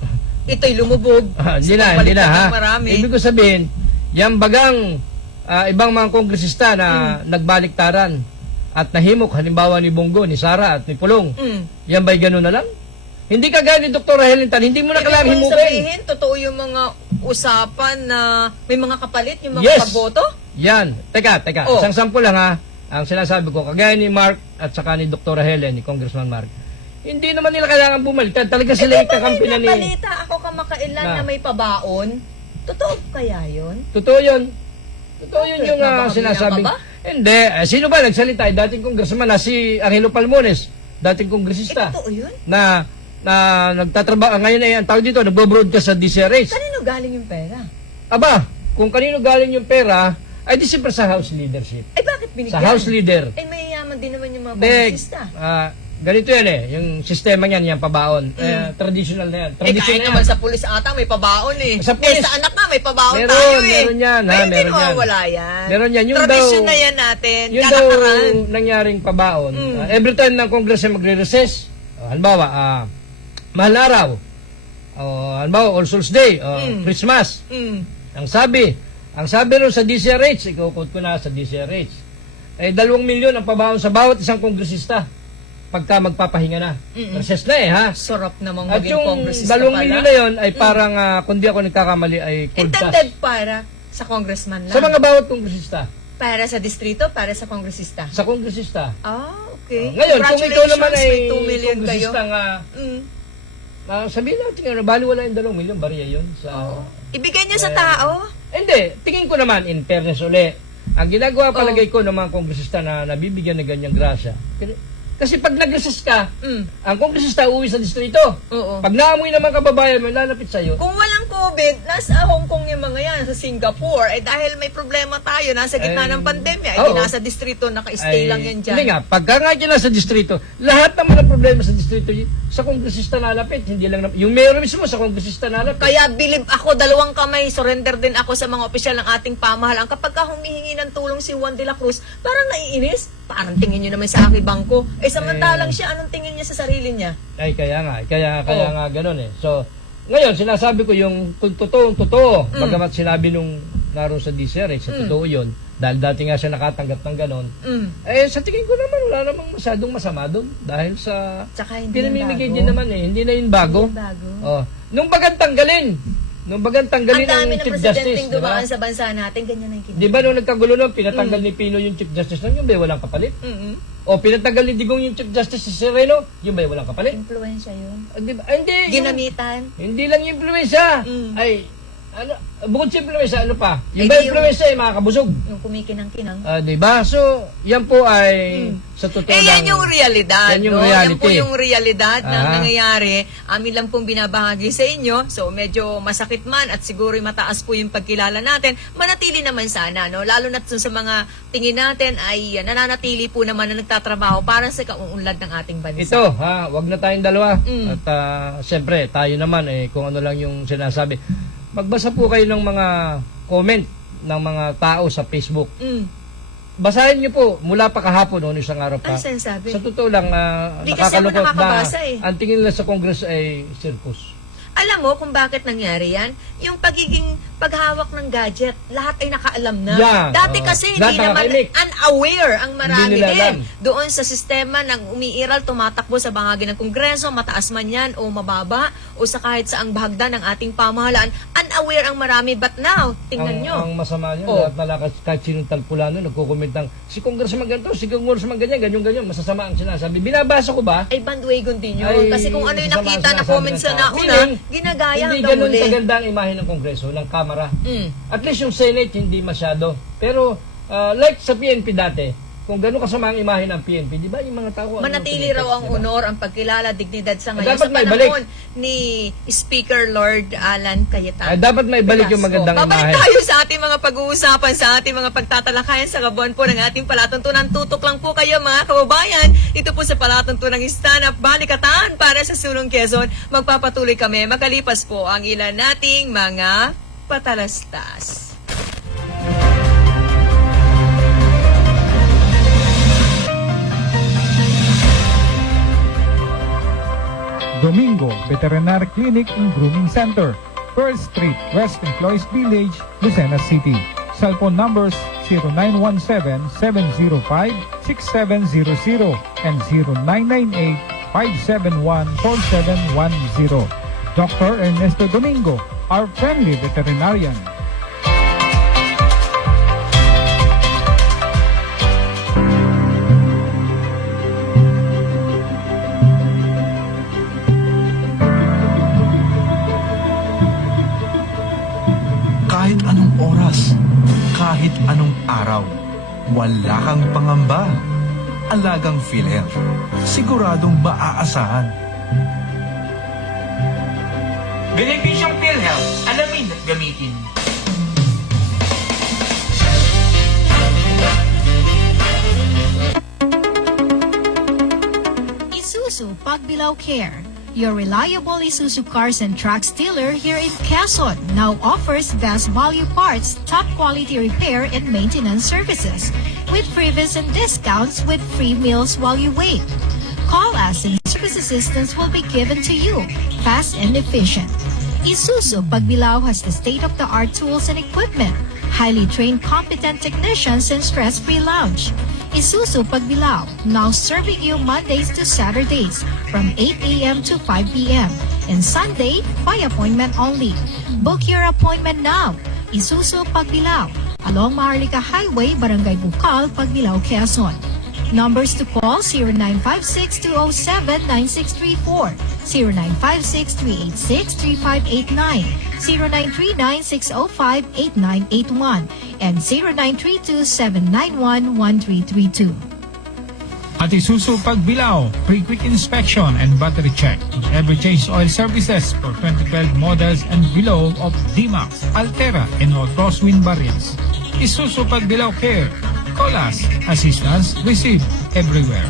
ito'y lumubog. Hindi sa na, pagbaliktad ha. ng marami. Ibig ko sabihin, yung bagang ibang mga kongresista na nagbaliktaran at nahimok, halimbawa ni Bongo, ni Sara at ni Pulong. Yan ba'y ganun na lang? Hindi ka gaya ni Dr. Helen Tan, hindi mo na kailangan Ibig mong himukin. sabihin, totoo yung mga usapan na may mga kapalit, yung mga Yes. kaboto? Yan. Teka. Oh. Isang sample lang ha. Ang sinasabi ko, kagaya ni Mark at saka ni Dr. Helen, ni Congressman Mark, hindi naman nila kailangan bumaliktad. Talaga sila yung kakampi na ni... Balita ako kamakailan na may pabaon. Totoo kaya yun? Totoo yun. Totoo yun yung Bakit? sinasabing... Ba? Hindi. Sino ba nagsalita? Dating congressman na si Angelo Palmones. Dating kongresista. Totoo yun? Na nagtatrabaho. Ngayon ay ang tawag dito, nagbo-broadcast sa DCRH. Kanino galing yung pera? Aba, kung kanino galing yung pera, ay di siyempre sa House leadership. Ay bakit binigyan? Sa House leader. Ay mayayaman din naman yung mga Hindi, kongresista. ganito yan yung sistema niyan, yung pabaon. Traditional na yan. Eh, kahit Traditional naman sa pulis ata may pabaon eh. Sa pulis. Sa anak na may pabaon Meron, tayo eh. meron yan, ha, Ay, hindi meron yan. mawawala yan. Meron yan. Yung Tradisyon daw- na yan natin. Yun daw Kalakaran. nangyaring pabaon. Every time ng Congress ay magre-recess, halimbawa, mahal na araw, halimbawa, All Souls Day, Christmas, ang sabi rin sa DCRH, ikuukot ko na sa DCRH, 2 milyon ang pabaon sa bawat isang kongresista pagka magpapahinga na. Recess na ha. Sarap namang At maging yung congressista 2 pala. milyon na yun ay parang, kung di ako nagkakamali, ay cold Intended cash. para sa congressman lang. Sa mga bawat kongresista. Para sa distrito, para sa kongresista. Sa kongresista. Ah, okay. Ngayon, kung ikaw naman ay may 2 million kayo. kongresista nga, sabihin natin, bali wala yung 2 milyon, bariya yun. Ibigay niya sa tao. Hindi, tingin ko naman, in fairness uli, ang ginagawa palagay ko ng mga kongresista na nabibigyan ng ganyang grasya, kasi pag nag-recess ka, ang kongresista uwi sa distrito. Oo. Pag naamoy naman kababayan mo, lalapit sa'yo. Kung walang COVID, nasa Hong Kong yung mga yan, sa Singapore. Eh dahil may problema tayo, nasa gitna ng pandemya, eh oo. nasa distrito, naka-stay lang yan dyan. Hindi nga, pagka nga dyan sa distrito, lahat naman ng problema sa distrito, sa kongresista nalapit, hindi lang, yung mayor mismo sa kongresista nalapit. Kaya bilib ako, 2 kamay, surrender din ako sa mga opisyal ng ating pamahalaan. Kapag ka humihingi ng tulong si Juan de la Cruz, parang naiinis. Parang tingin nyo naman sa aking bangko. Eh samantalang siya, anong tingin niya sa sarili niya? Ay, kaya nga ganun eh. So, ngayon, sinasabi ko yung totoo. Bagamat sinabi nung naroon sa DCR, sa totoo yun, dahil dati nga siya nakatanggap ng ganon, sa tingin ko naman, wala namang masyadong masama doon. Dahil sa Tsaka hindi pinamimigay bago. din naman hindi na yun bago. Hindi bago. Nung bagang tanggalin Ang dami ng ng Chief presidenteng Justice, di ba? dumaan sa bansa natin, ganyan ang Di ba nung nagkagulo nun, pinatanggal ni Pino yung Chief Justice nun, yung ba walang kapalit? O pinatanggal ni Digong yung Chief Justice si Sereno, yung ba walang kapalit? Influensya yun. Di ba? Hindi. Ginamitan. Hindi lang yung influensya. Ay, bukod sa influensya, ano pa? Yung Ay, ba yung- influensya ay makakabusog. Yung kumikinang-kinang. Di ba? So, yan po ay sa totoo Eh, yan lang- yung realidad. Yan yung no? reality. Yan po yung realidad na Ah. nangyayari. Amin lang pong binabahagi sa inyo. So, medyo masakit man at siguro mataas po yung pagkilala natin. Manatili naman sana, no? Lalo na sa mga tingin natin ay nananatili po naman na nagtatrabaho para sa kauunlad ng ating bansa. Ito, wag na tayong dalawa. At siyempre, tayo naman kung ano lang yung sinasabi. Magbasa po kayo ng mga comment ng mga tao sa Facebook. Basahin niyo po mula pa kahapon noon isang araw pa. Ano sinasabi? Sa totoo lang, Di kasi ako nakakalungkot na nakakabasa ang tingin nila sa Congress ay circus. Alam mo kung bakit nangyari yan? Yung pagiging paghawak ng gadget, lahat ay nakaalam na. Yeah, Dati kasi lahat hindi naman nakakainik. unaware ang marami Hindi nila din. alam. Doon sa sistema ng umiiral, tumatakbo sa bahagi ng Kongreso, mataas man yan o mababa, o sa kahit saang bahagdan ng ating pamahalaan, unaware ang marami. But now, tingnan nyo. Ang masama niya, Oh. lahat na kahit sinong talpulano, nagkukomment ng, si Congressman ganito, si Congressman ganyan, ganyan, masasama ang sinasabi. Binabasa ko ba? Ay bandwagon din yun. Ay, Kasi kung ano yung masama nakita ang na sinasabi comments ng sa tao. nauna, Feeling, ginagaya hindi hanggang ganun huli. kaganda ang imahe ng Kongreso, ng Kamara. At least yung Senate, hindi masyado. Pero, like sa PNP dati, kung gano'n kasama ang imahe ng PNP, di ba yung mga tao... Manatili raw ang honor, ang pagkilala, dignidad sa ngayon Dapat sa maibalik. panahon ni Speaker Lord Alan Cayetano. Ay, dapat may balik yung magandang Babalik imahe. tayo sa ating mga pag-uusapan, sa ating mga pagtatalakayan sa kabuuan po ng ating palatuntunan. Tutok lang po kayo mga kababayan. Ito po sa palatuntunang stand-up balikatan para sa Sulong Quezon. Magpapatuloy kami makalipas po ang ilan nating mga patalastas. Domingo Veterinary Clinic and Grooming Center, Pearl Street, West Employees Village, Lucena City. Cellphone numbers 0917-705-6700 and 0998-571-4710. Dr. Ernesto Domingo, our friendly veterinarian. Kahit anong oras, kahit anong araw, wala kang pangamba. Alagang PhilHealth, siguradong maaasahan. Benepisyong PhilHealth, alamin at gamitin. Isuzu Pagbilao Care, your reliable Isuzu cars and trucks dealer here in Quezon, now offers best value parts, top quality repair and maintenance services, with freebies and discounts with free meals while you wait. Call us and service assistance will be given to you, fast and efficient. Isuzu Pagbilao has the state-of-the-art tools and equipment, highly trained competent technicians and stress-free lounge. Isuzu Pagbilao, now serving you Mondays to Saturdays from 8 a.m. to 5 p.m. and Sunday by appointment only. Book your appointment now. Isuzu Pagbilao, along Maharlika Highway, Barangay Bukal, Pagbilao, Quezon. Numbers to call 0956-207-9634, 0956-386-3589, 0939-605-8981, and 0932-791-1332. At Isuzu Pagbilao, pre-quick inspection and battery check. Every change oil services for 2012 models and below of D-Max, Altera, and all crosswind variants. Isuzu Pagbilao Care. Call us. Assistance received everywhere.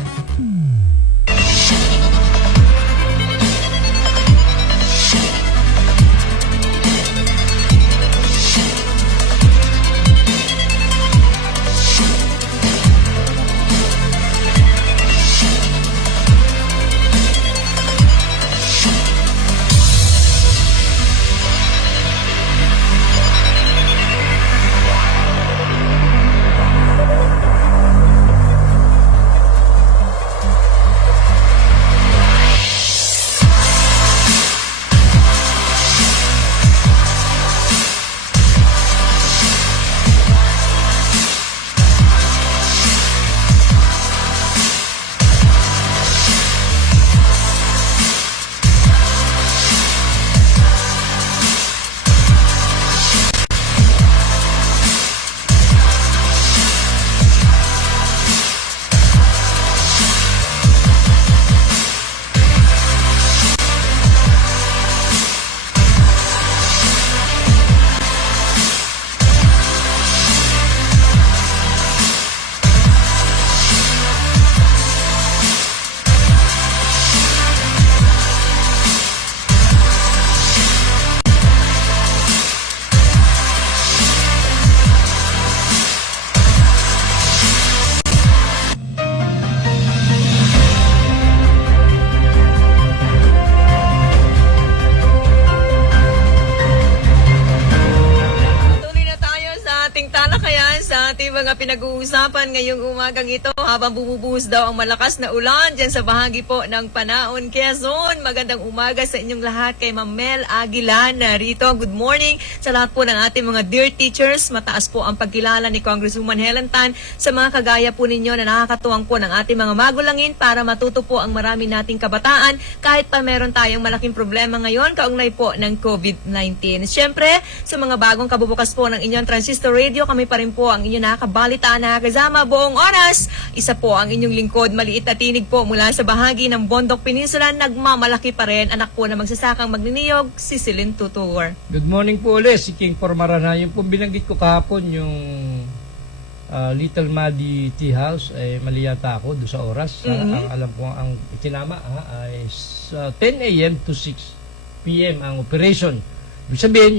Mga pinag-uusapan ngayong umagang ito habang bumubuhos daw ang malakas na ulan dyan sa bahagi po ng Panaon, Quezon. Magandang umaga sa inyong lahat kay Ma'am Mel Aguilan narito. Good morning sa lahat po ng ating mga dear teachers. Mataas po ang pagkilala ni Congresswoman Helen Tan sa mga kagaya po ninyo na nakakatuwang po ng ating mga magulangin para matuto po ang marami nating kabataan kahit pa meron tayong malaking problema ngayon kaugnay po ng COVID-19. Siyempre, sa mga bagong kabubukas po ng inyong transistor radio, kami pa rin po ang inyong nakakabalitaan na kasama buong oras. Isa po ang inyong lingkod, maliit na tinig po mula sa bahagi ng Bondok Peninsula, nagmamalaki pa rin, anak po na magsasakang magniniyog, si Celine Tutur. Good morning po ulit, si King Pormarana. Yung pong binanggit ko kahapon, yung Little Muddy Tea House, ay mali yata ako doon sa oras. Ang alam ko ang itinama ay 10 a.m. to 6 p.m. ang operation. Ibig sabihin,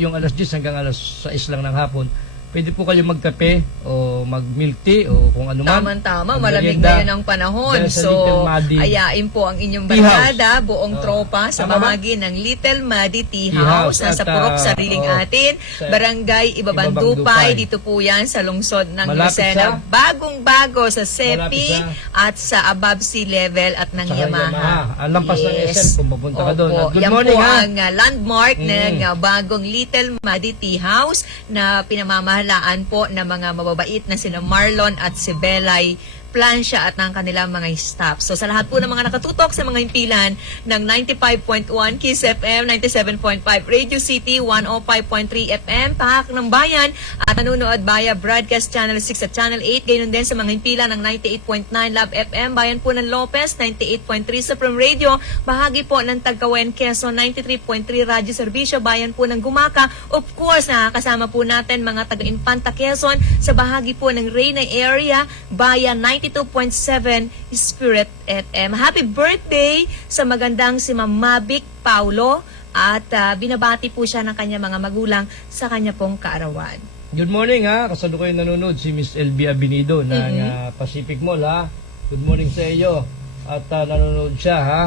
yung alas 10 hanggang alas 6 lang ng hapon, pwede po kayo magkape o mag-milk tea o kung ano man. Tama-tama, malamig ngayon ang panahon. So, ayain po ang inyong barkada, buong tropa sa bahagi ng Little Muddy Tea House. Nasa Purok Sariling Atin, Barangay Ibabandupay. Dito po yan sa lungsod ng Lucena. Bagong-bago sa SEPI at sa above sea level at ng Yamaha. Lampas ng SM kung pupunta ka doon. Good morning, yan po ang landmark ng bagong Little Muddy Tea House na pinamamahalaan po ng mga mababait na sina Marlon at si Belay Plansya at ng kanilang mga staff. So sa lahat po ng mga nakatutok sa mga himpilan ng 95.1 Kiss FM, 97.5 Radio City, 105.3 FM, Pahak ng Bayan at nanonood via Broadcast Channel 6 at Channel 8. Gayun din sa mga himpilan ng 98.9 Love FM, Bayan po ng Lopez, 98.3 Supreme Radio, bahagi po ng Tagkawen, Quezon, 93.3 Radyo Servicio, Bayan po ng Gumaka. Of course, nakakasama po natin mga taga-Infanta Quezon sa bahagi po ng Reyna area, Bayan 90.3 92.7 Spirit FM. Happy birthday sa magandang si Ma'am Mavic Paulo at binabati po siya ng kanya mga magulang sa kanya pong kaarawan. Good morning ha, kasalukuyan nanonood si Miss LB Abinido ng Pacific Mall ha. Good morning sa iyo at nanonood siya ha.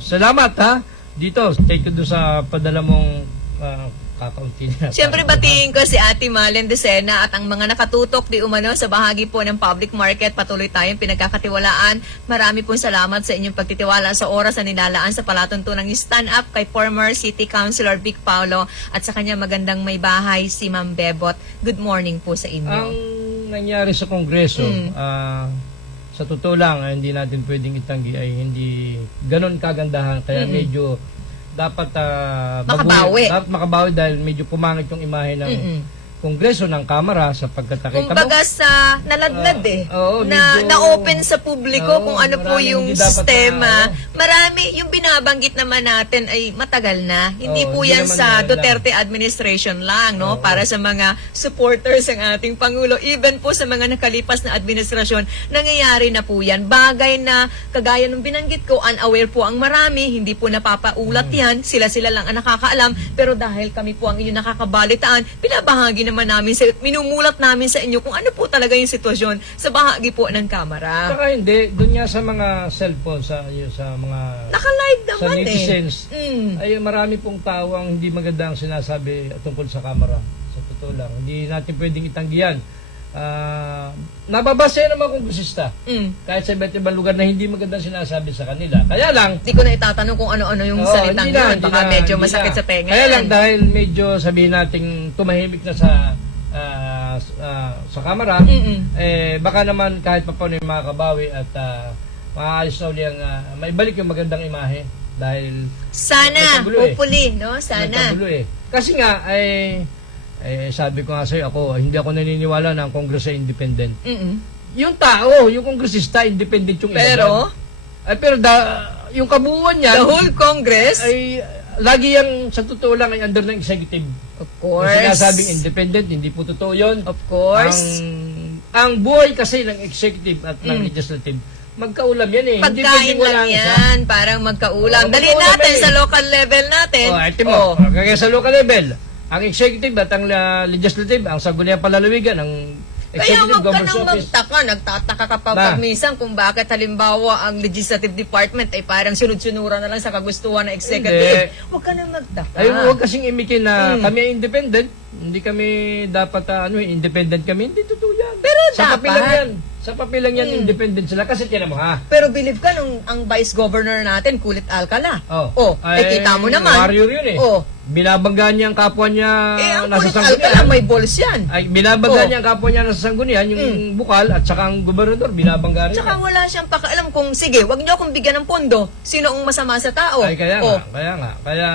Salamat ha. Dito, take you doon sa padala mong kakaunti na. Siyempre batiin ko si Ate Malen Decena at ang mga nakatutok di umano sa bahagi po ng public market. Patuloy tayong pinagkakatiwalaan. Marami pong salamat sa inyong pagtitiwala sa oras na nilalaan sa palatuntunang stand up kay former City Councilor Vic Paulo at sa kanya magandang may bahay si Ma'am Bebot. Good morning po sa inyo. Ang nangyari sa Kongreso, sa totoo lang, hindi natin pwedeng itanggi ay hindi ganon kagandahan. Kaya medyo dapat Makabawi. dapat makabawi dahil medyo pumangit yung imahe ng Kongreso ng Kamara sapagkat nakita mo. Kumbaga sa naladlad oo, na medyo- na-open sa publiko Oo, kung ano po maraming yung hindi dapat sistema. na- Marami, yung binabanggit naman natin ay matagal na. Hindi Oo, po hindi yan naman sa ngayon Duterte administration lang, no? Para sa mga supporters ng ating Pangulo. Even po sa mga nakalipas na administrasyon, nangyayari na po yan. Bagay na, kagaya ng binanggit ko, unaware po ang marami, hindi po napapaulat yan. Sila-sila lang ang nakakaalam. Pero dahil kami po ang inyong nakakabalitaan, pinabahagi naman namin, minumulat namin sa inyo kung ano po talaga yung sitwasyon sa bahagi po ng Kamara. Saka hindi, doon nga sa mga cellphone, sa mga Naka-live sa naman netizens, Mm. ay marami pong tao ang hindi maganda ang sinasabi tungkol sa Kamara. Sa totoo lang, hindi natin pwedeng itanggi yan. Nababasa yan ng mga kongresista. Kahit sa iba't ibang lugar na hindi maganda sinasabi sa kanila. Kaya lang, Hindi ko na itatanong kung ano-ano yung salitang hindi na, yun. hindi Baka na, medyo hindi masakit na. sa tenga Kaya yan. lang dahil medyo sabihin nating tumahimik na sa Kamara, baka naman kahit pa paano yung makakabawi at maaalis na uli ang maibalik yung magandang imahe dahil Sana, nagkagulo hopefully, no? Sana. nagkagulo Kasi nga, sabi ko nga sa'yo, hindi ako naniniwala na ang Kongreso ay independent. Yung tao, yung kongresista, independent yung Pero, pero yung kabuuan niya, the whole Congress, ay lagi yung sa totoo lang ay under ng executive. of Yung course, sinasabing independent, hindi po totoo yun. of course, Ang buhay kasi ng executive at ng legislative, magkaulam yan eh. Hindi pagkain pwedeng wala lang ang isa. yan, parang magkaulam. Oo, Dali magkaulam natin yan eh. sa local level natin. Ito mo, kaya sa local level, ang executive at ang legislative, ang Sangguniang Palalawigan, ang Kaya executive huwag ka governor's nang office. magtaka, nagtataka ka pa Na. pag minsan kung bakit halimbawa ang legislative department ay parang sunod-sunuran na lang sa kagustuhan ng executive. Huwag ka nang magtaka. Ay, huwag kasing imikin na kami ay independent. Hindi kami dapat, independent kami. Hindi totoo yan. Pero sa dapat. papel lang yan. Sa papel lang yan, independent sila. Kasi tiyan mo ha. Pero believe ka nung ang vice governor natin, Kulit Alcala. Ay, kita mo naman. warrior yun eh. Binabanggaan niya ang kapwa niya ang nasa Kulit Alcala, sanggunian. may balls yan. Ay, binabanggaan niya ang kapwa niya nasa sanggunian, yung bukal, at saka ang gobernador, binabanggaan niya. Tsaka wala siyang pakialam kung, sige, wag niyo akong bigyan ng pondo. Sino ang masama sa tao? Ay, kaya nga. Kaya,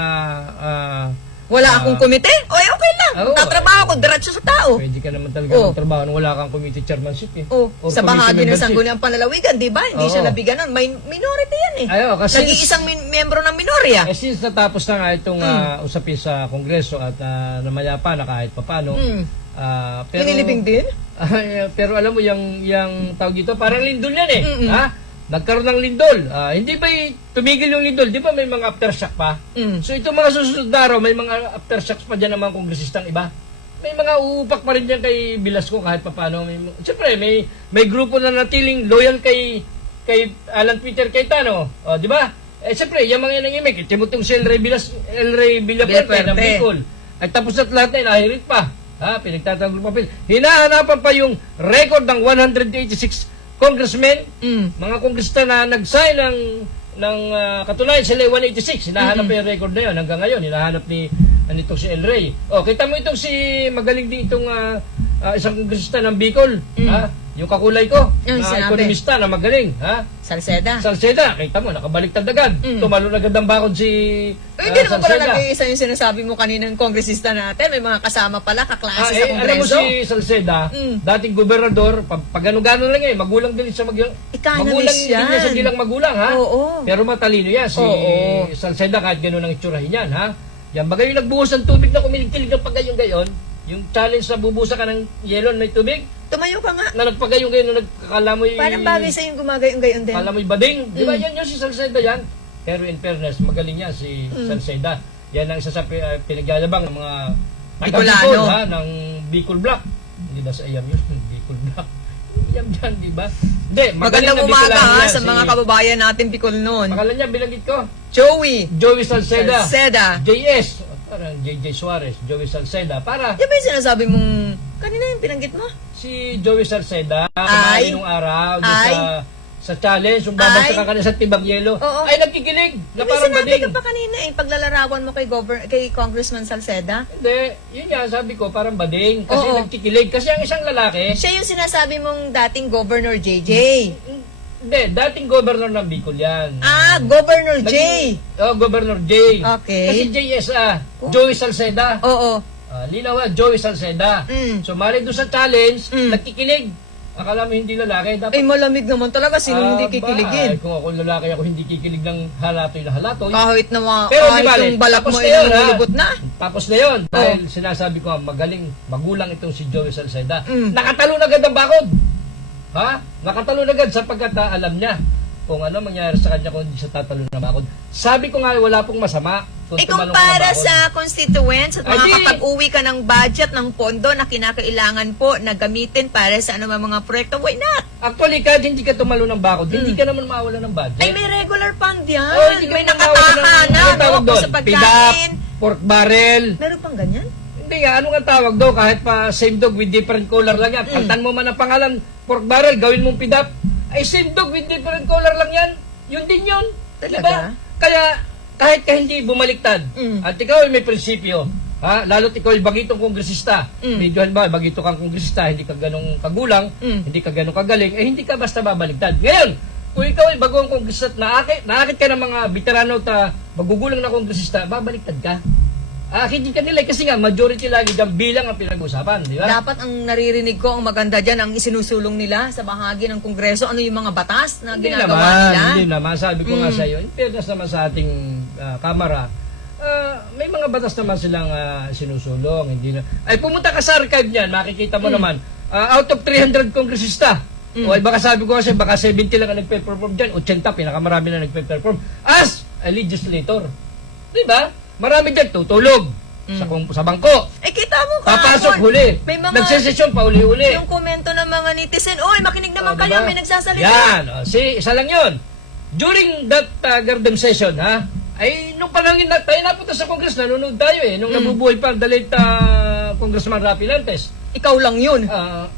Wala akong komite? Okay lang. Oo. Tatrabaho ko, diretso sa tao. pwede ka naman talaga magtrabaho nung wala kang committee chairmanship eh. Or sa committee bahagi ng membership. Sangguniang Panlalawigan, di ba? Hindi siya Oo. nabigyan nun. May minority yan eh. Ayo, kasi Nag-iisang miyembro ng minorya. since natapos na nga itong usapin sa Kongreso at namayapa na kahit papano, pero Pinilibing din? pero alam mo yung tawag dito, parang lindol yan eh. Ha? Nagkaroon ng lindol. Hindi ba tumigil yung lindol? Di ba may mga aftershock pa? So itong mga susunod na araw, may mga aftershocks pa dyan ng mga kongresistang iba. May mga uupak pa rin dyan kay Velasco kahit papano. Siyempre, may grupo na natiling loyal kay Alan Peter Cayetano. Di ba? Siyempre, yung mga yan ang imik. Timotong si El Rey Villafuerte ng Bicol. Ay tapos na lahat na inahirit pa. Pinagtatanggol papel. Hinahanapan pa yung record ng 186 congressmen, mga kongresista na nag-sign ng katunayan sila 186. Hinahanap pa yung record na yun. Hanggang ngayon, hinahanap nitong si El Rey. Kita mo itong si magaling din itong isang kongresista ng Bicol. Yung kakulay ko, Yung na sinabi. ekonomista na magaling. Salceda. Salceda, kita mo, nakabaliktad agad. Tumalon agad ang bakod si Hindi naman pala Salceda. nag-iisa yung sinasabi mo kaninang kongresista natin. May mga kasama pala, kaklase sa Alam mo kongreso. si Salceda, dating gobernador, pag gano'n lang magulang din sa Economist magulang din yan. niya sa dilang magulang, ha? Oo. Pero matalino yan, si Oo. Salceda, kahit gano'n ang itsurahin yan, ha? Yan, bagay yung nagbuhos ng tubig na kumilig-kilig ng paggayon-gayon, Yung challenge na bubusa ka ng yelo na may tubig, Tumayo ka nga. na nagpagayon kayo na nagkakalamoy... Parang bagay sa yung gumagayon-gayon din. Kalamoy bading. Di ba yan yung si Salceda yan? Pero in fairness, magaling yan si Salceda. Yan ang isa sa pinagyayabang ng mga Bicolano. taga-Bicol, ha, ng Bicol Black. Hindi ba sa iyam yun? Bicol Black. Iyam dyan, di ba? Hindi, magaling Magandang na umaga Bicolano ha yan, sa mga kababayan natin Bicol noon. Pangalan niya, binanggit ko. Joey Salceda. Salceda. JS. Parang JJ Suarez, Joey Salceda. Para Yan ba yung sinasabi mong kanina yung pinanggit mo? si Joey Salceda, Ay. kumain nung araw doon Ay. sa challenge, yung babagsak Ay. ka kanina sa tibag yelo, Oo. ay nagkikilig na May parang sinabi bading. ka pa kanina paglalarawan mo kay Congressman Salceda. Hindi, yun nga, sabi ko, parang bading. Kasi Oo. nagkikilig. Kasi ang isang lalaki, Siya yung sinasabi mong dating Governor JJ. hindi, dating governor ng Bicol yan. Governor J. Governor J. Okay. Kasi JS, Joey Salceda. Oo. Linaw Joey Salceda. Mm. So, mali doon sa challenge, Mm. nagkikilig. Akala mo hindi lalaki. Dapat Ay, malamig naman talaga. Sino hindi kikiligin? Kung ako lalaki, ako hindi kikilig ng halatoy na halatoy. Kahit na Pero di kahit bale, yung balak tapos mo na ay yun, ha? nalulubot na. Tapos na yun. Dahil sinasabi ko, magaling, magulang itong si Joey Salceda. Mm. Nakatalo na agad ang bakod. Ha? Nakatalo na agad sapagkat alam niya kung ano mangyayari sa kanya kung hindi siya tatalo na bakod. Sabi ko nga, wala pong masama. Kung Kung tumalon ka ng para bakod. sa constituents at Ay, di. makakapag-uwi ka ng budget ng pondo na kinakailangan po na gamitin para sa anumang mga proyekto, why not? Actually, kahit hindi ka tumalo ng bakod, hindi ka naman mawala ng budget. Ay, may regular fund yan. Oh, hindi ka may naman mawala nakataha ng- na, ano tawag no? doon? Sa Pidap, pagkain. pork barrel. Meron pang ganyan? Hindi nga, ano nga tawag daw? Kahit pa same dog with different color lang yan. Palitan mo man ang pangalan, pork barrel, gawin mong pidap. Ay, same dog with different color lang yan. Yun din yun. Talaga? Diba? Kaya, kahit ka hindi bumaliktad, at ikaw ay may prinsipyo, ha? Lalo't ikaw ay bagitong kongresista. Medyo ba, bagito kang kongresista, hindi ka ganong kagulang, hindi ka ganong kagaling, eh hindi ka basta babaliktad. Ngayon, kung ikaw ay bagong kongresista at naakit ka ng mga veterano at magugulang na kongresista, babaliktad ka. Hindi ka nila kasi nga majority lagi dyan bilang ang pinag-usapan, di ba? Dapat ang naririnig ko, ang maganda dyan, ang isinusulong nila sa bahagi ng Kongreso, ano yung mga batas na Hindi ginagawa naman, nila? hindi naman. Sabi ko nga sa iyo, in fairness naman sa ating kamara, may mga batas naman silang sinusulong. Hindi na. Ay, pumunta ka sa archive niyan, makikita mo naman, out of 300 kongresista, o ay baka sabi ko kasi, baka 70 lang ang nagpe-perform dyan, 80, pinakamarami na nagpe-perform, as a legislator. Di ba? Marami dyan tutulog sa bangko. Eh, kita mo ka. Papasok huli. May mga, Nagsesesyon pa uli-uli. yung komento ng mga netizen, oy, makinig naman kayo, Diba? may nagsasalita. Yan. Isa lang yun. During that Gardem session, ay nung panangin na tayo napunta sa Congress, nanonood tayo nung nabubuhay pa the late Congressman Rafi Lantes. Ikaw lang yun.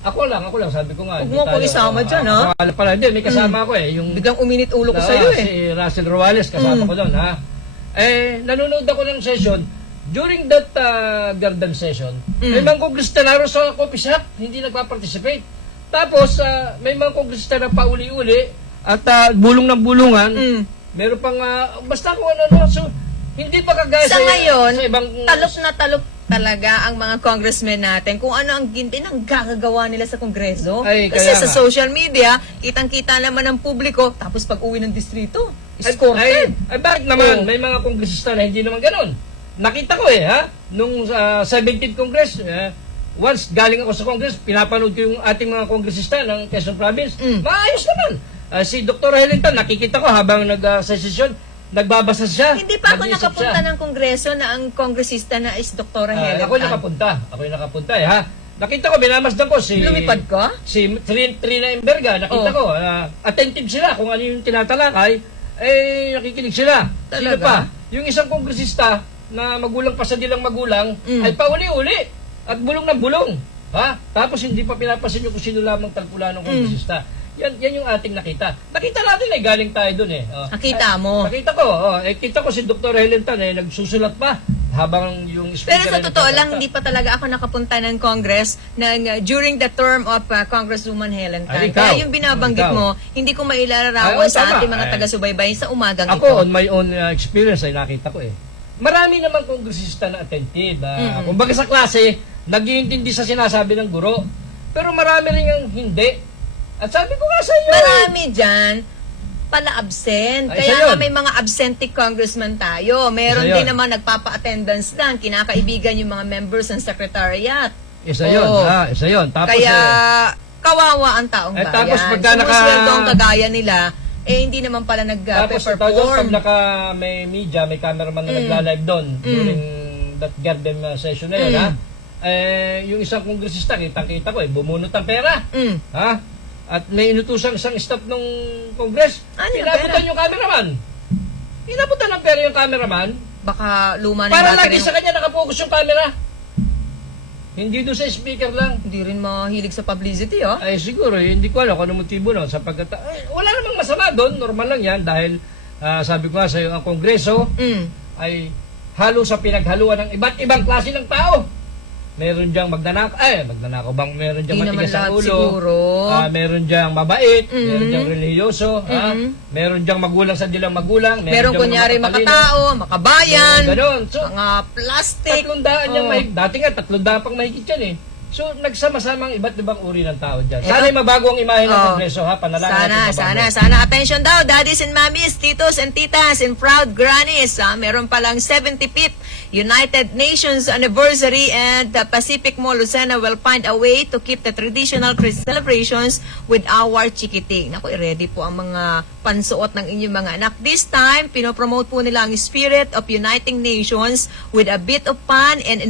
Ako lang, sabi ko nga. Huwag mo ako isama dyan, ha? Akala pala, hindi, may kasama ako yung Biglang uminit ulo ko sa'yo si Russell Ruales, kasama ko doon, nanonood ako ng session. During that Gardem session, may mga kongresista na sa coffee shop, hindi nagpa-participate. Tapos, may mga kongresista na pauli-uli at bulong ng bulungan. Meron pang, basta kung ano. So, hindi pa kagaya Sa ngayon, sa ibang... talop na talop talaga ang mga congressmen natin kung ano ang gagagawa nila sa Kongreso. Ay, Kasi kaya sa nga. social media, kitang-kita naman ng publiko, tapos pag uwi ng distrito, escorted. Ay, bakit naman? Oh. May mga kongresista na hindi naman ganun. Nakita ko nung 17th Congress, once galing ako sa Congress, pinapanood ko yung ating mga kongresista ng Quezon Province. Maayos naman. Si Dr. Helen Tan, nakikita ko habang nag-session, nagbabasa siya. Hindi pa ako nag-iisip nakapunta siya. ng Kongreso na ang kongresista na is Dr. Helen Ako yung nakapunta. Nakita ko, binamasdan ko si... Lumipad ka? Si Trina Imberga, nakita ko, attentive sila kung ano yung tinatalakay, nakikinig sila. Sino Talaga? pa? Yung isang kongresista na magulang pa sa dilang magulang, ay pauli-uli at bulong ng bulong. Tapos hindi pa pinapasin yung kung sino lamang talpulanong kongresista. Yan yung ating nakita. Nakita natin galing tayo dun Nakita mo. Nakita ko, kita ko si Dr. Helen Tan nagsusulat pa habang yung speaker Pero sa ay totoo lang, nagsasalita. hindi pa talaga ako nakapunta ng Congress during the term of Congresswoman Helen Tan. Ay, ikaw. Kaya yung binabanggit Ikaw. mo, hindi ko mailalarawan Ay, sa tama. ating mga taga-subaybay sa umagang ito. Ako, on my own experience ay nakita ko Marami naman kongresista na attentive. Kumbaga sa klase, nag-iintindi sa sinasabi ng guro. Pero marami rin yung hindi. At sabi ko nga sa iyo, Marami dyan, pala absent. Ay, Kaya isa nga yun. may mga absentee congressman tayo. Meron Isa din yun. naman nagpapa-attendance lang, kinakaibigan yung mga members ng secretariat. Isa yun, Oo. isa yun. Tapos, Kaya kawawa ang taong bayan. tapos pagka Sumusweldo ang kagaya nila, hindi naman pala tapos pag nag-perform. may media, may cameraman na nagla-live doon during that garden session na yun, ha? Yung isang kongresista, kitang-kita ko, bumunot ang pera. Ha? At may inutusang isang staff ng kongres. Ano yung Pinabutan pera? yung cameraman. Pinabutan ng pera yung cameraman. Baka luma na Para yung lagi battery. sa kanya nakapokus yung camera. Hindi doon sa speaker lang. Hindi rin mahilig sa publicity, oh. Ay siguro, hindi ko alam kung ano motibo nun. Sapagkat, wala namang masama doon. Normal lang yan. Dahil, sabi ko nga sa iyo, ang kongreso ay halo sa pinaghaluan ng iba't ibang klase ng tao. Meron diyang magnanakaw bang meron diyang Di naman matigas ang lahat ulo. siguro. Meron diyang mabait, meron diyang relihiyoso, meron diyang magulang sa dilang magulang, Meron diyang kunyari mga matalino. makatao, makabayan, Ganon. So, mga plastic. 300 yung dati nga 300 pang mahigit yan eh. So, nagsama-samang iba't ibang uri ng tao dyan. Sana mabago ang imahe ng kongreso, ha? Panalangin Sana. Attention daw, daddies and mommies, titos and titas, and proud grannies. Meron palang 75th United Nations Anniversary, and the Pacific Mall Lucena will find a way to keep the traditional Christmas celebrations with our chikiting. Naku, ready po ang mga pansuot ng inyong mga anak. This time, pinopromote po nila ang spirit of uniting nations with a bit of fun and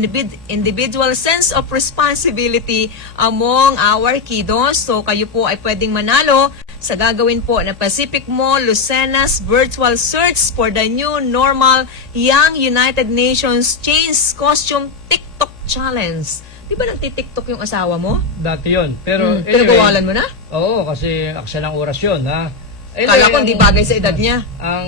individual sense of responsibility among our kiddos. So, kayo po ay pwedeng manalo sa gagawin po na Pacific Mall Lucena's virtual search for the new normal Young United Nations Change Costume TikTok Challenge. Di ba nagtitiktok yung asawa mo? Dati yun. Pero, Pinagawalan mo na? Oo, kasi aksya ng oras yun, ha? Kala ko hindi bagay sa edad niya. Ang...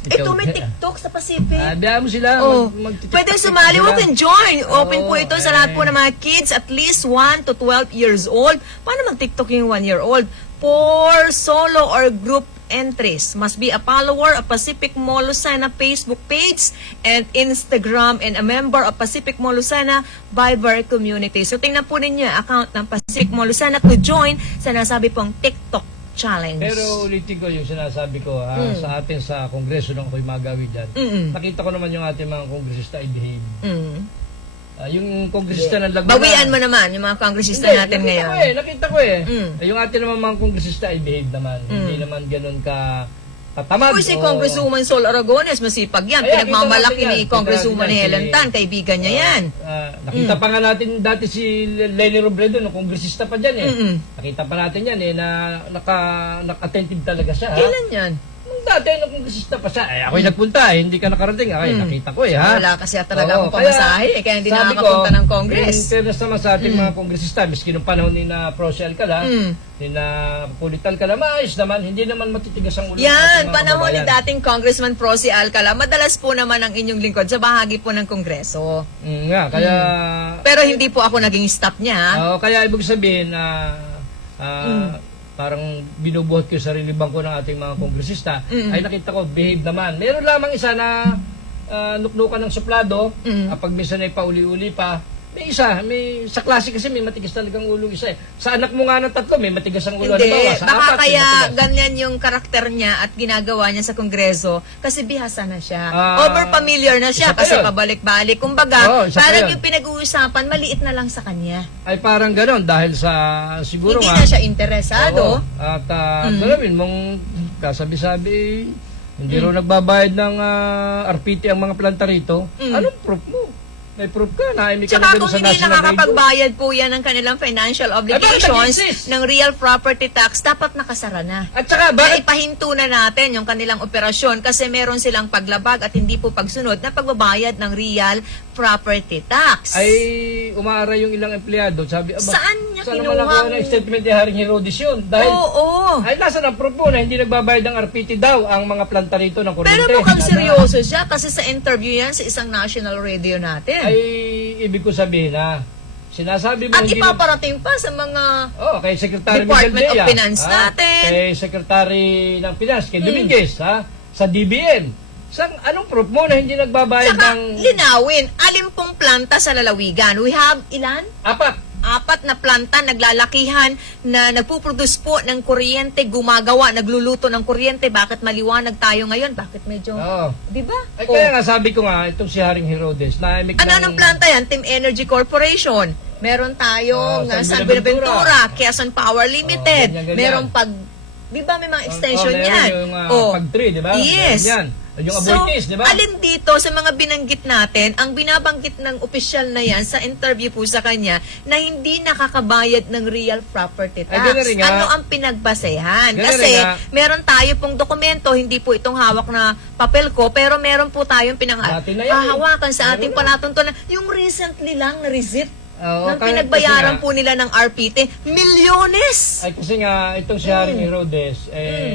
Ito may TikTok sa Pacific. Biyaan mo sila. Oh. mag-TikTok Pwede sumali, sila. walk and join. Open po Oo, ito sa lahat po ng mga kids at least 1 to 12 years old. Paano mag-TikTok yung 1-year-old? For solo or group entries, must be a follower of Pacific Mall Lucena Facebook page and Instagram, and a member of Pacific Mall Lucena Viber community. So tingnan po ninyo ang account ng Pacific Mall Lucena to join sa nasabi pong TikTok challenge. Pero ulitin ko yung sinasabi ko sa atin sa kongreso nung ako'y magawi dyan. Nakita ko naman yung ating mga kongresista ay behave. Yung kongresista ng Laguna. Bawian mo naman yung mga kongresista natin ngayon. Nakita ko yung ating naman mga kongresista ay behave naman. Hindi naman ganun ka tatamad. Uy, si Congresswoman Sol Aragones, masipag yan. Kaya, Pinagmamalaki kita natin ni yan. Congresswoman Kita natin Helen yan. Tan, kaibigan niya yan. Nakita pa nga natin dati si Lenny Robredo, no, kongresista pa dyan Nakita pa natin yan na naka-attentive talaga siya. Kailan yan? Nung dati, nung kongresista pa siya, ako'y nagpunta, hindi ka nakarating. Nakita ko ha. Wala kasi talaga Oo, akong pamasahe, kaya hindi sabi nakakapunta ko, ng Congress. In fairness naman sa ating mga kongresista, miski nung panahon ni na Proce Alcala, ni na Pulit Alcala, maayos naman, hindi naman matitigas ang ulo ng ating Yan, mga panahon ni kababayan. dating Congressman Proce Alcala, madalas po naman ang inyong lingkod sa bahagi po ng Kongreso. Kaya... Pero hindi po ako naging staff niya. ha? Kaya ibig sabihin na parang binubuhat ko yung sarili bangko ng ating mga kongresista, ay nakita ko, behave naman. Meron lamang isa na nuknukan ng suplado, pag minsan ay pauli-uli pa, may isa, sa klase kasi may matigas talagang ulo isa Sa anak mo nga ng 3, may matigas ang ulo. Hindi, Halimbawa, sa baka 4, kaya may matigas. ganyan yung karakter niya at ginagawa niya sa Kongreso kasi bihasa na siya. Ah, Over-familiar na siya isa pa kasi yun. pabalik-balik. Kumbaga, Oo, isa pa parang yun. yung pinag-uusapan, maliit na lang sa kanya. Ay parang ganon, dahil sa siguro Hindi nga... na siya interesado. Oo. At gawin mong kasabi-sabi, hindi raw nagbabayad ng RPT ang mga planta rito. Anong proof mo? May proof ka na may Tsaka kanila kung sa hindi national radio. nakakapagbayad po yan ng kanilang financial obligations nag-insist? ng real property tax, dapat nakasara na. At saka, Na bakit ipahinto na natin yung kanilang operasyon kasi meron silang paglabag at hindi po pagsunod na pagbabayad ng real property tax. ay umaara yung ilang empleyado? Sabi, Saan niya saan kinuha naman nakuha ang- ng statement ni Haring Herodes yun? Dahil, Oo. ay nasa ang proof mo na hindi nagbabayad ng RPT daw ang mga planta rito ng kuryente. Pero mukhang seryoso siya kasi sa interview yan sa isang national radio natin. Ay, ibig ko sabihin na, sinasabi mo At hindi ipaparating pa sa mga kay Secretary Department Miguel of Dea, Finance natin. Kay Secretary ng Finance, kay Dominguez, sa DBM. Anong proof mo na hindi nagbabayad Saka ng linawin, alin pong planta sa lalawigan? We have ilan? 4? apat na planta naglalakihan na nagpuproduce po ng kuryente, gumagawa, nagluluto ng kuryente. Bakit maliwanag tayo ngayon? Bakit medyo, Oo. di ba? Ay, kaya nga sabi ko nga, itong si Haring Herodes, naimik Anong planta yan? Team Energy Corporation. Meron tayong San San Buenaventura. Buenaventura, Quezon Power Limited. Ganyan. Meron di ba may mga extension meron yan? yung pag-3, di ba? Yes. Yan. Yung So, abortees, di ba? alin dito sa mga binanggit natin, ang binabanggit ng opisyal na yan sa interview po sa kanya na hindi nakakabayad ng real property tax. Ay, ganun rin nga. Ano ang pinagbasehan? Ganun Kasi rin nga. meron tayo pong dokumento, hindi po itong hawak na papel ko, pero meron po tayong Dati na yan, hahawakan sa ating Meron na. palatuntunan. Yung recently lang na receipt Oo, ng kasi pinagbayaran nga- po nila ng RPT, milyones! Ay kasi nga, itong si Haring Herodes,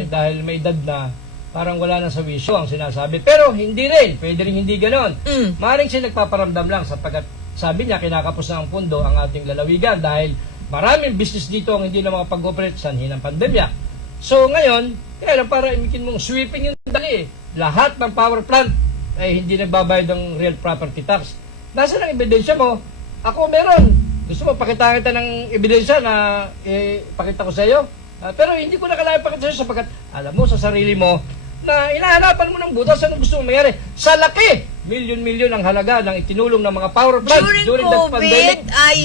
dahil may edad na, parang wala na sa wisyo ang sinasabi. Pero hindi rin, pwede rin hindi ganon. Maring siya nagpaparamdam lang sapagkat sabi niya kinakapos na ang pundo ang ating lalawigan dahil maraming business dito ang hindi na makapag-operate sanhi ng pandemya. So ngayon, kaya lang para imikin mong sweeping yung dali. Lahat ng power plant ay hindi nagbabayad ng real property tax. Nasaan ang ebidensya mo? Ako meron. Gusto mo pakita kita ng ebidensya na pakita ko sa iyo? Pero hindi ko na kailangan pakita sa iyo sapagkat alam mo sa sarili mo na inahanapan mo ng butas anong gusto mong mayari. Sa laki, milyon-milyon ang halaga ng itinulong ng mga power plants During the COVID pandemic. ay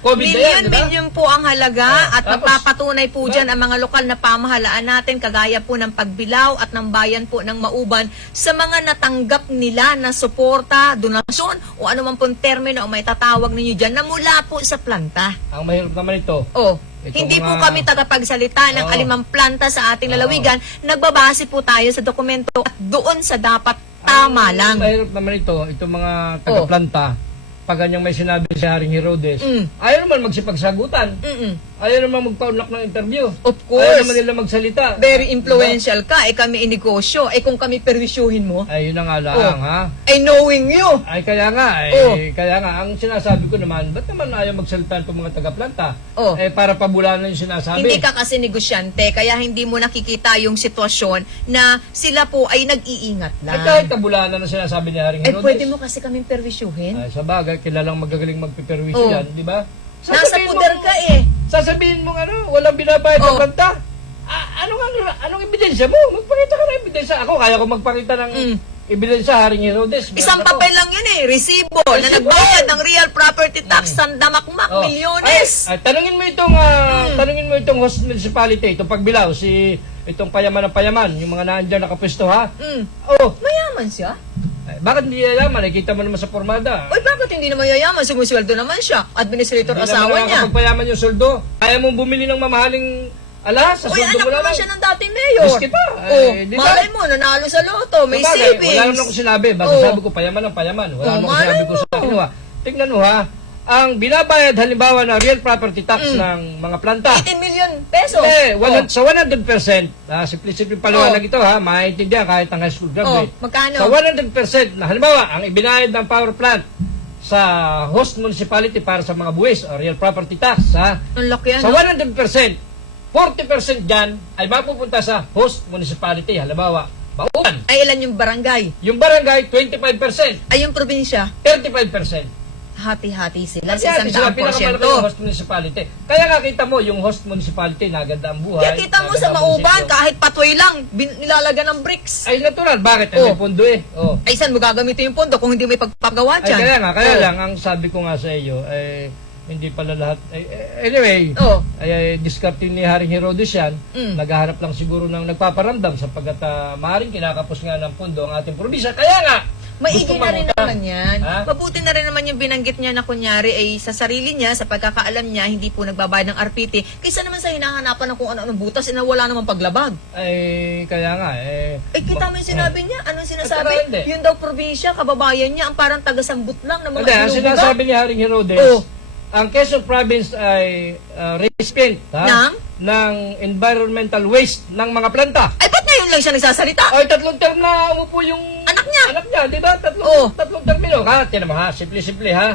COVID na yan, di ba? milyon po ang halaga at Tapos, nagpapatunay po dyan ang mga lokal na pamahalaan natin kagaya po ng Pagbilao at ng bayan po ng Mauban sa mga natanggap nila na suporta, donasyon o ano man pong termino o may tatawag ninyo dyan na mula po sa planta. Ang mahirap naman ito. Itong Hindi po mga- kami tagapagsalita ng Oo. alimang planta sa ating lalawigan. Nagbabase po tayo sa dokumento at doon sa dapat tama lang. Mahirap naman itong mga taga-planta. Pag ganyang may sinabi si Haring Herodes, ayaw naman magsipagsagutan. Ayaw naman magpaunlak ng interview. Of course. Ayaw naman nila magsalita. Very influential ka. Kami inegosyo. Kung kami perwisyuhin mo. Ay, yun na nga lang, ha? Knowing you. Ay, kaya nga, kaya nga, ang sinasabi ko naman, ba't naman ayaw magsalita itong mga taga-planta? Para pabulanan yung sinasabi. Hindi ka kasi negosyante, kaya hindi mo nakikita yung sitwasyon na sila po ay nag-iingat Ay, lang. kahit kabulanan ang sinasabi ni Haring Herodes. Pwede mo kasi kaming perwisyuhin. Ay, sa bagay, kilalang magagaling magpiperwisyo yan, di ba? Nasa puder ka Sasabihin mo walang binabayad ng planta. Anong ebidensya mo? Magpakita ka ng ebidensya. Ako, kaya ko magpakita ng ebidensya, Haring Herodes. Isang papel lang yun resibo na nagbayad ng real property tax sandamakmak, milyones. Ay, tanungin mo itong host municipality, itong Pagbilao, itong payaman ng payaman, yung mga naandyan nakapwesto, ha? Mayaman siya. Ay, bakit hindi yayaman? Nakita mo naman sa pormada. Oy, bakit hindi naman yayaman? Sumusweldo naman siya. Administrator Hindi asawa naman niya. nakakapagpayaman yung sweldo. Kaya mong bumili ng mamahaling alahas sa Uy, sweldo anak mo naman lang. siya ng dating mayor. Miski pa. Di ba? Malay mo, nanalo sa loto, may Sabagay, savings. wala naman ako sinabi. Basta sabi ko, payaman ng payaman. Wala naman ako malay sinabi ko mo. sa inyo, ha. Tingnan mo, ha. Ang binabayad halimbawa na real property tax ng mga planta. 18 million pesos. Sa 100%, simple paliwanag ito, ha, maintindihan kahit ang high school graduate. Magkano? Sa 100% na halimbawa, ang ibinayad ng power plant sa host municipality para sa mga buwis o real property tax, ha. Ang laki yan. Sa 100%, 40% dyan ay mapupunta sa host municipality. Halimbawa, Mauban. Ay, ilan yung barangay? Yung barangay, 25%. Ay, yung probinsya? 35%. Hati-hati sila Kasi sa sila 100%. pinakamalaki yung host municipality. Kaya nga kita mo, yung host municipality, naganda ang buhay. Kaya kita mo sa Mauban, kahit patway lang, nilalagan ng bricks. Ay, natural. Bakit? Ay, may pundo eh. Ay, saan mo gagamitin yung pondo kung hindi may pagpagawa Ay, dyan? kaya lang, ang sabi ko nga sa iyo, hindi pala lahat. Anyway, discarding ni Haring Herodes yan, naghahanap lang siguro ng nagpaparamdam sapagkat maaaring kinakapos nga ng pundo ang ating probinsya. Kaya nga, Maigi gusto na rin mangutang. naman yan. Ha? Mabuti na rin naman yung binanggit niya na kunyari ay sa sarili niya, sa pagkakaalam niya, hindi po nagbabayad ng RPT. Kaysa naman sa hinahanapan ng kung ano-anong butas, na wala namang paglabag. Ay, kaya nga, Kita mo yung sinabi niya? Anong At saka sinasabi? hindi. Yun daw probinsya, kababayan niya, ang parang tagasambut lang ng mga Hindi, ang inuuga. sinasabi ni Haring Herodes, ang Quezon Province ay recipient ng environmental waste ng mga planta. Ay, ba't ngayon lang siya nagsasalita? Ay, 3 term na umupo yung Anak niya. Anak niya, di ba? Tatlong termino. Tinan mo ha, simple-simple ha.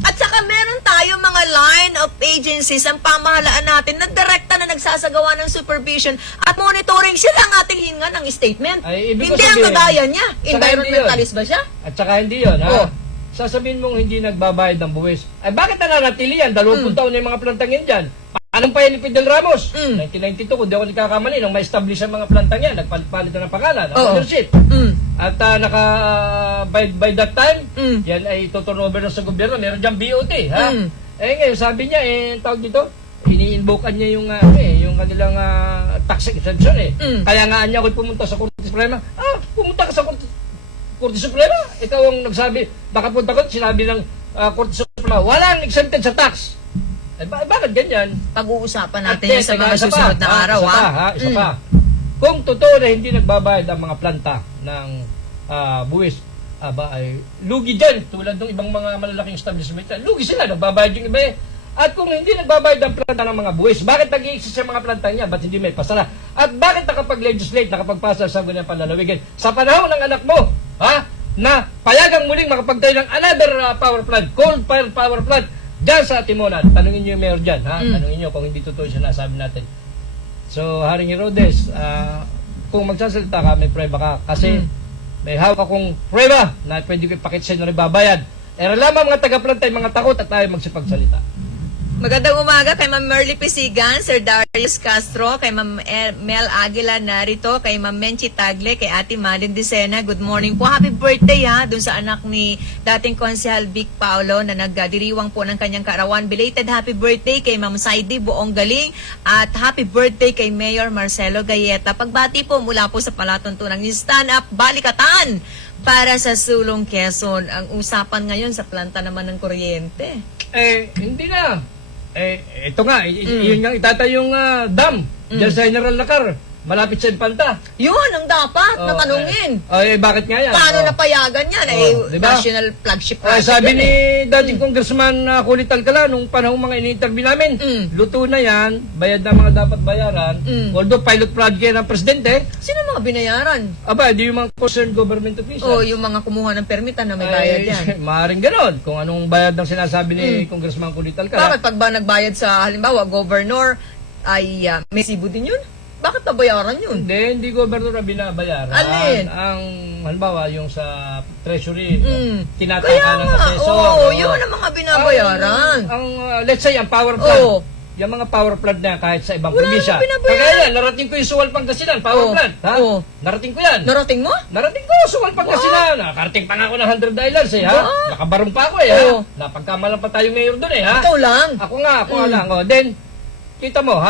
At saka meron tayo mga line of agencies ang pamahalaan natin na direkta na nagsasagawa ng supervision at monitoring. Sila ang ating hinga ng statement. Ay, ibig ko Hindi ang sabihin, kagaya niya. saka Environmentalist ba siya? At saka hindi yun ha. sasabihin mong hindi nagbabayad ng buwis. Ay bakit nananatili yan? 20 taon na yung mga plantang yan dyan. Paano pa yan ni Fidel Ramos? 1992, kung di ako nagkakamali, nung ma-establish ang mga plantang yan, nagpalit na ng pangalan, ang ownership. At by that time, yan ay tuturnover na sa gobyerno. Meron dyan BOT, ha? Eh ngayon, sabi niya, tawag dito, ini-invokean niya yung, yung kanilang tax exemption, Kaya nga niya ako'y pumunta sa Korte Suprema. Pumunta ka sa Korte Suprema? Ikaw ang nagsabi, baka punta ko, sinabi ng Korte Suprema, walang exempted sa tax. Bakit ganyan? Pag-uusapan natin yan sa mga susunod na araw, Isa pa. Kung totoo na hindi nagbabayad ang mga planta ng buwis, ay lugi dyan. Tulad ng ibang mga malalaking establishment, lugi sila, nagbabayad yung iba At kung hindi nagbabayad ang planta ng mga buwis, bakit nag-i-exist yung mga planta niya? Ba't hindi may pasara? At bakit nakapag-legislate, nakapagpasa sa ganyan panlalawigin? Sa panahon ng anak mo, na payagang muling makapagtayo ng another power plant, coal-fired power plant, dyan sa Timonan. Tanungin niyo yung mayor dyan, Tanungin niyo kung hindi totoo yung sinasabi natin. So, Haring Herodes, kung magsasalita ka, may prueba ka. Kasi may hawak akong prueba na pwede ko ipakita sa inyo na babayad. Lamang mga taga-plantay, mga takot at tayo magsipagsalita. Magandang umaga kay Ma'am Merly Pisigan, Sir Darius Castro, kay Ma'am Mel Aguila narito, kay Ma'am Menchi Tagle, kay Ate Malin Dicena. Good morning po. Happy birthday dun sa anak ni dating Konsehal Vic Paulo na nagdiriwang po ng kanyang kaarawan. Belated happy birthday kay Ma'am Saidi Buong Galing at happy birthday kay Mayor Marcelo Gayeta. Pagbati po mula po sa palatuntunan ni Stand Up Balikatan para sa Sulong Quezon. Ang usapan ngayon sa planta naman ng kuryente. Hindi na. Ito nga, yun nga itatayong dam dyan sa General Lacar, malapit sa Infanta. Yun ang dapat na tanungin. Bakit nga yan? Paano napayagan yan? Diba? National flagship project. Sabi ni dating Congressman Kulit Alcala nung panahong mga ini-interview namin, luto na yan, bayad na mga dapat bayaran. Although pilot project yan ng presidente. Sino mga binayaran? Di yung mga concerned government officials. Yung mga kumuha ng permita na may bayad yan. Maaaring ganon. Kung anong bayad ng sinasabi ni Congressman Kulit Alcala. Bakit pag ba nagbayad sa halimbawa, governor, ay may sibo din yun? Bakit nabayaran yun? Hindi gobernador na binabayaran. Alin? Ang, halimbawa, yung sa treasury, tinataka Kaya ng nga, assessor. yun ang mga binabayaran. Let's say, ang power plant. Yung mga power plant na kahit sa ibang probinsya. Kaya yan, narating ko yung Suwal Pangasinan, power plant. Narating ko yan. Narating mo? Narating ko, Suwal Pangasinan. Nakarating pa nga ako ng 100 Islands Nakabarong pa ako Napagkamalan pa tayo mayor doon Ikaw lang. Ako nga lang. Then, kita mo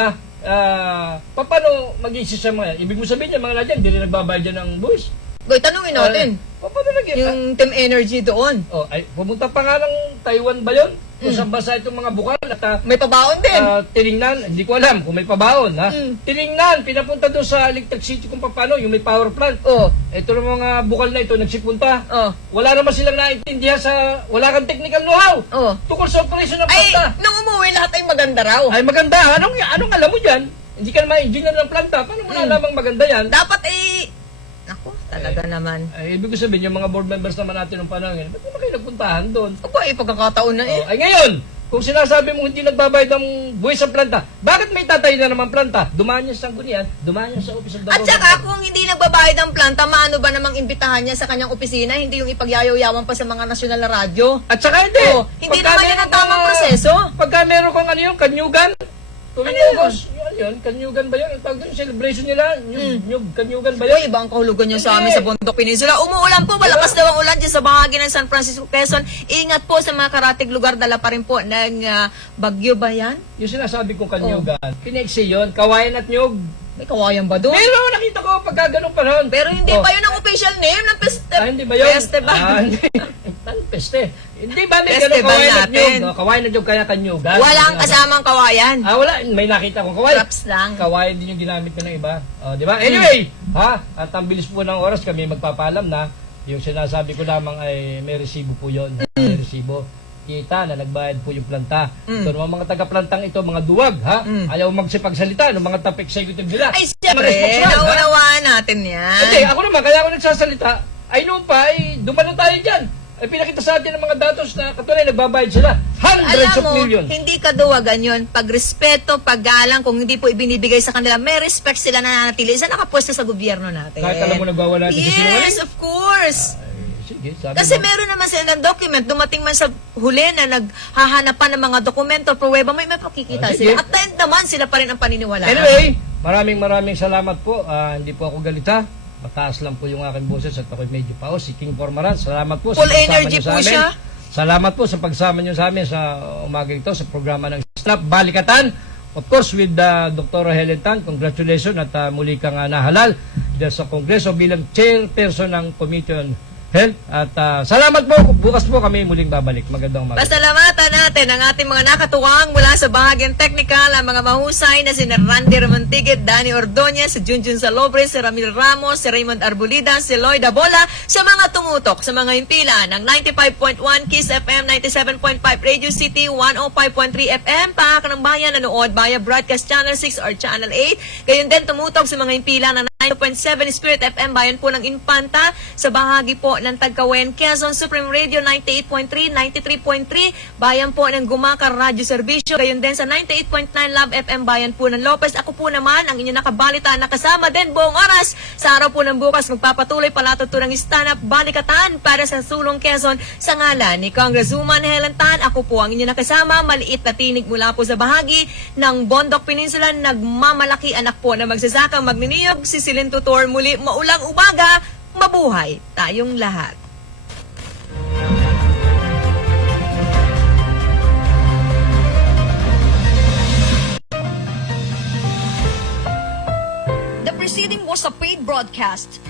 paano mag-iisip sa mga yan? Ibig mo sabihin yung mga nadyan, hindi rin nagbabayad dyan ng buwis. Goy, tanungin natin. Paano lagi? Yung Team Energy doon. Pumunta pa nga ng Taiwan ba yun? Kung saan ba sa itong mga bukal at may pabaon din. tinignan, hindi ko alam kung may pabaon tinignan, pinapunta doon sa Electric City kung paano, yung may power plant. Ito ng mga bukal na ito, nagsipunta. Wala naman silang naintindihan wala kang technical know-how. Tukol sa operation ng planta. Nung umuwi lahat ay maganda raw. Ay maganda, anong alam mo dyan? Hindi ka naman engineer ng planta, paano mo nalamang maganda yan? Dapat naku, talaga naman. Ibig ko sabihin, yung mga board members naman natin ng panahon, ba't naman kayo nagpuntahan doon? Pagkakataon na Ay ngayon, kung sinasabi mo hindi nagbabayad ng buwis sa planta, bakit may tatay na naman planta? Dumaan niya sa Sanggunian, dumaan niya sa Office of the At saka kung hindi nagbabayad ng planta, maano ba namang imbitahan niya sa kanyang opisina? Hindi yung ipagyayaw-yawan pa sa mga nasyonal na radyo? At saka hindi. Hindi naman yun ang tamang proseso. Pagka meron kong kanyugan, tuwing August, yun, kanyugan ba yun? Ang tawag doon, celebration nila, kanyugan ba yun? Iba ang kahulugan nyo sa amin sa Bundok Peninsula. Umuulan po, malakas daw ang ulan dyan sa bahagi ng San Francisco, Quezon. Ingat po sa mga karatig lugar, dala pa rin po ng bagyo ba yan? Yung sinasabi kong kanyugan, pineksi yun, kawayan at nyug. May kawayan ba doon? Pero nakita ko pagka ganong panahon. Pero hindi pa yun ang official name ng peste. Hindi ba yun? Peste ba? Hindi. Peste. Hindi ba may Festival ganong kawayan at natin. nyug? Kawayan at nyug kaya kanyugan. Walang kasamang kawayan. Wala. May nakita kong kawayan. Props lang. Kawayan din yung ginamit ko ng iba. Di ba? Anyway, at ang bilis po ng oras kami magpapaalam na yung sinasabi ko lamang ay may resibo po yun. May resibo. Kita na nagbayad po yung planta. Ito naman mga taga-plantang ito, mga duwag, Ayaw magsipagsalita ng mga top executive nila. Ay, siyempre, naunawaan natin yan. Hindi, ako naman, kaya ako nagsasalita, ay noon pa, dumalo tayo dyan. Ay pinakita sa atin ng mga datos na katuloy nagbabayad sila. Hundreds of millions. Hindi kaduwagan yun. Pagrespeto, paggalang, kung hindi po ibinibigay sa kanila, may respect sila na nanatili sa nakapwesto sa gobyerno natin. Kahit alam mo nagwawala natin Yes, of course. Sige, sabi Kasi mo. meron naman silang document, dumating man sa huli na naghahanapan ng mga dokumento, pruweba, may makikita Sige. sila. At the end naman, sila pa rin ang paniniwalaan. Anyway, maraming salamat po. Hindi po ako galita. Mataas lang po yung aking boses at ako'y medyo paos. Si King Formaran, salamat po. Full sa pagsama energy niyo sa po amin. siya. Salamat po sa pagsama niyo sa amin sa umaga ito sa programa ng Snap Balikatan. Of course, with Dr. Helen Tan, congratulations at muli kang nahalal dahil sa Kongreso bilang chairperson ng Committee on Health. At salamat po. Bukas po kami muling babalik. Magandang umaga. Pasalamatan natin ang ating mga nakatuwang mula sa bahagyang technical, ang mga mahusay na si Randy Ramontigit, Danny Ordonez, si Junjun Salobre, si Ramil Ramos, si Raymond Arbolida, si Lloyd Abola, sa mga tumutok, sa mga himpilan ng 95.1 Kiss FM, 97.5 Radio City, 105.3 FM, Pahak ng Bayan, nanood via Broadcast Channel 6 or Channel 8. Gayon din tumutok sa mga himpilan ng 9.7 Spirit FM, bayan po ng Infanta, sa bahagi po ng Tagkawen, Quezon, Supreme Radio 98.3, 93.3, bayan po ng Gumacar Radio Servicio, gayon din sa 98.9 Love FM, bayan po ng Lopez. Ako po naman, ang inyong nakabalita, nakasama din buong oras. Sa araw po ng bukas, magpapatuloy palatuto ng stand-up balikatan para sa Sulong, Quezon, sa ngalan ni Congresswoman Helen Tan. Ako po ang inyong nakasama, maliit na tinig mula po sa bahagi ng Bondok Peninsula, nagmamalaki anak po na magsasakang magniniyog, si Silin Tutor. Muli, maulang umaga, mabuhay tayong lahat. The preceding was a paid broadcast.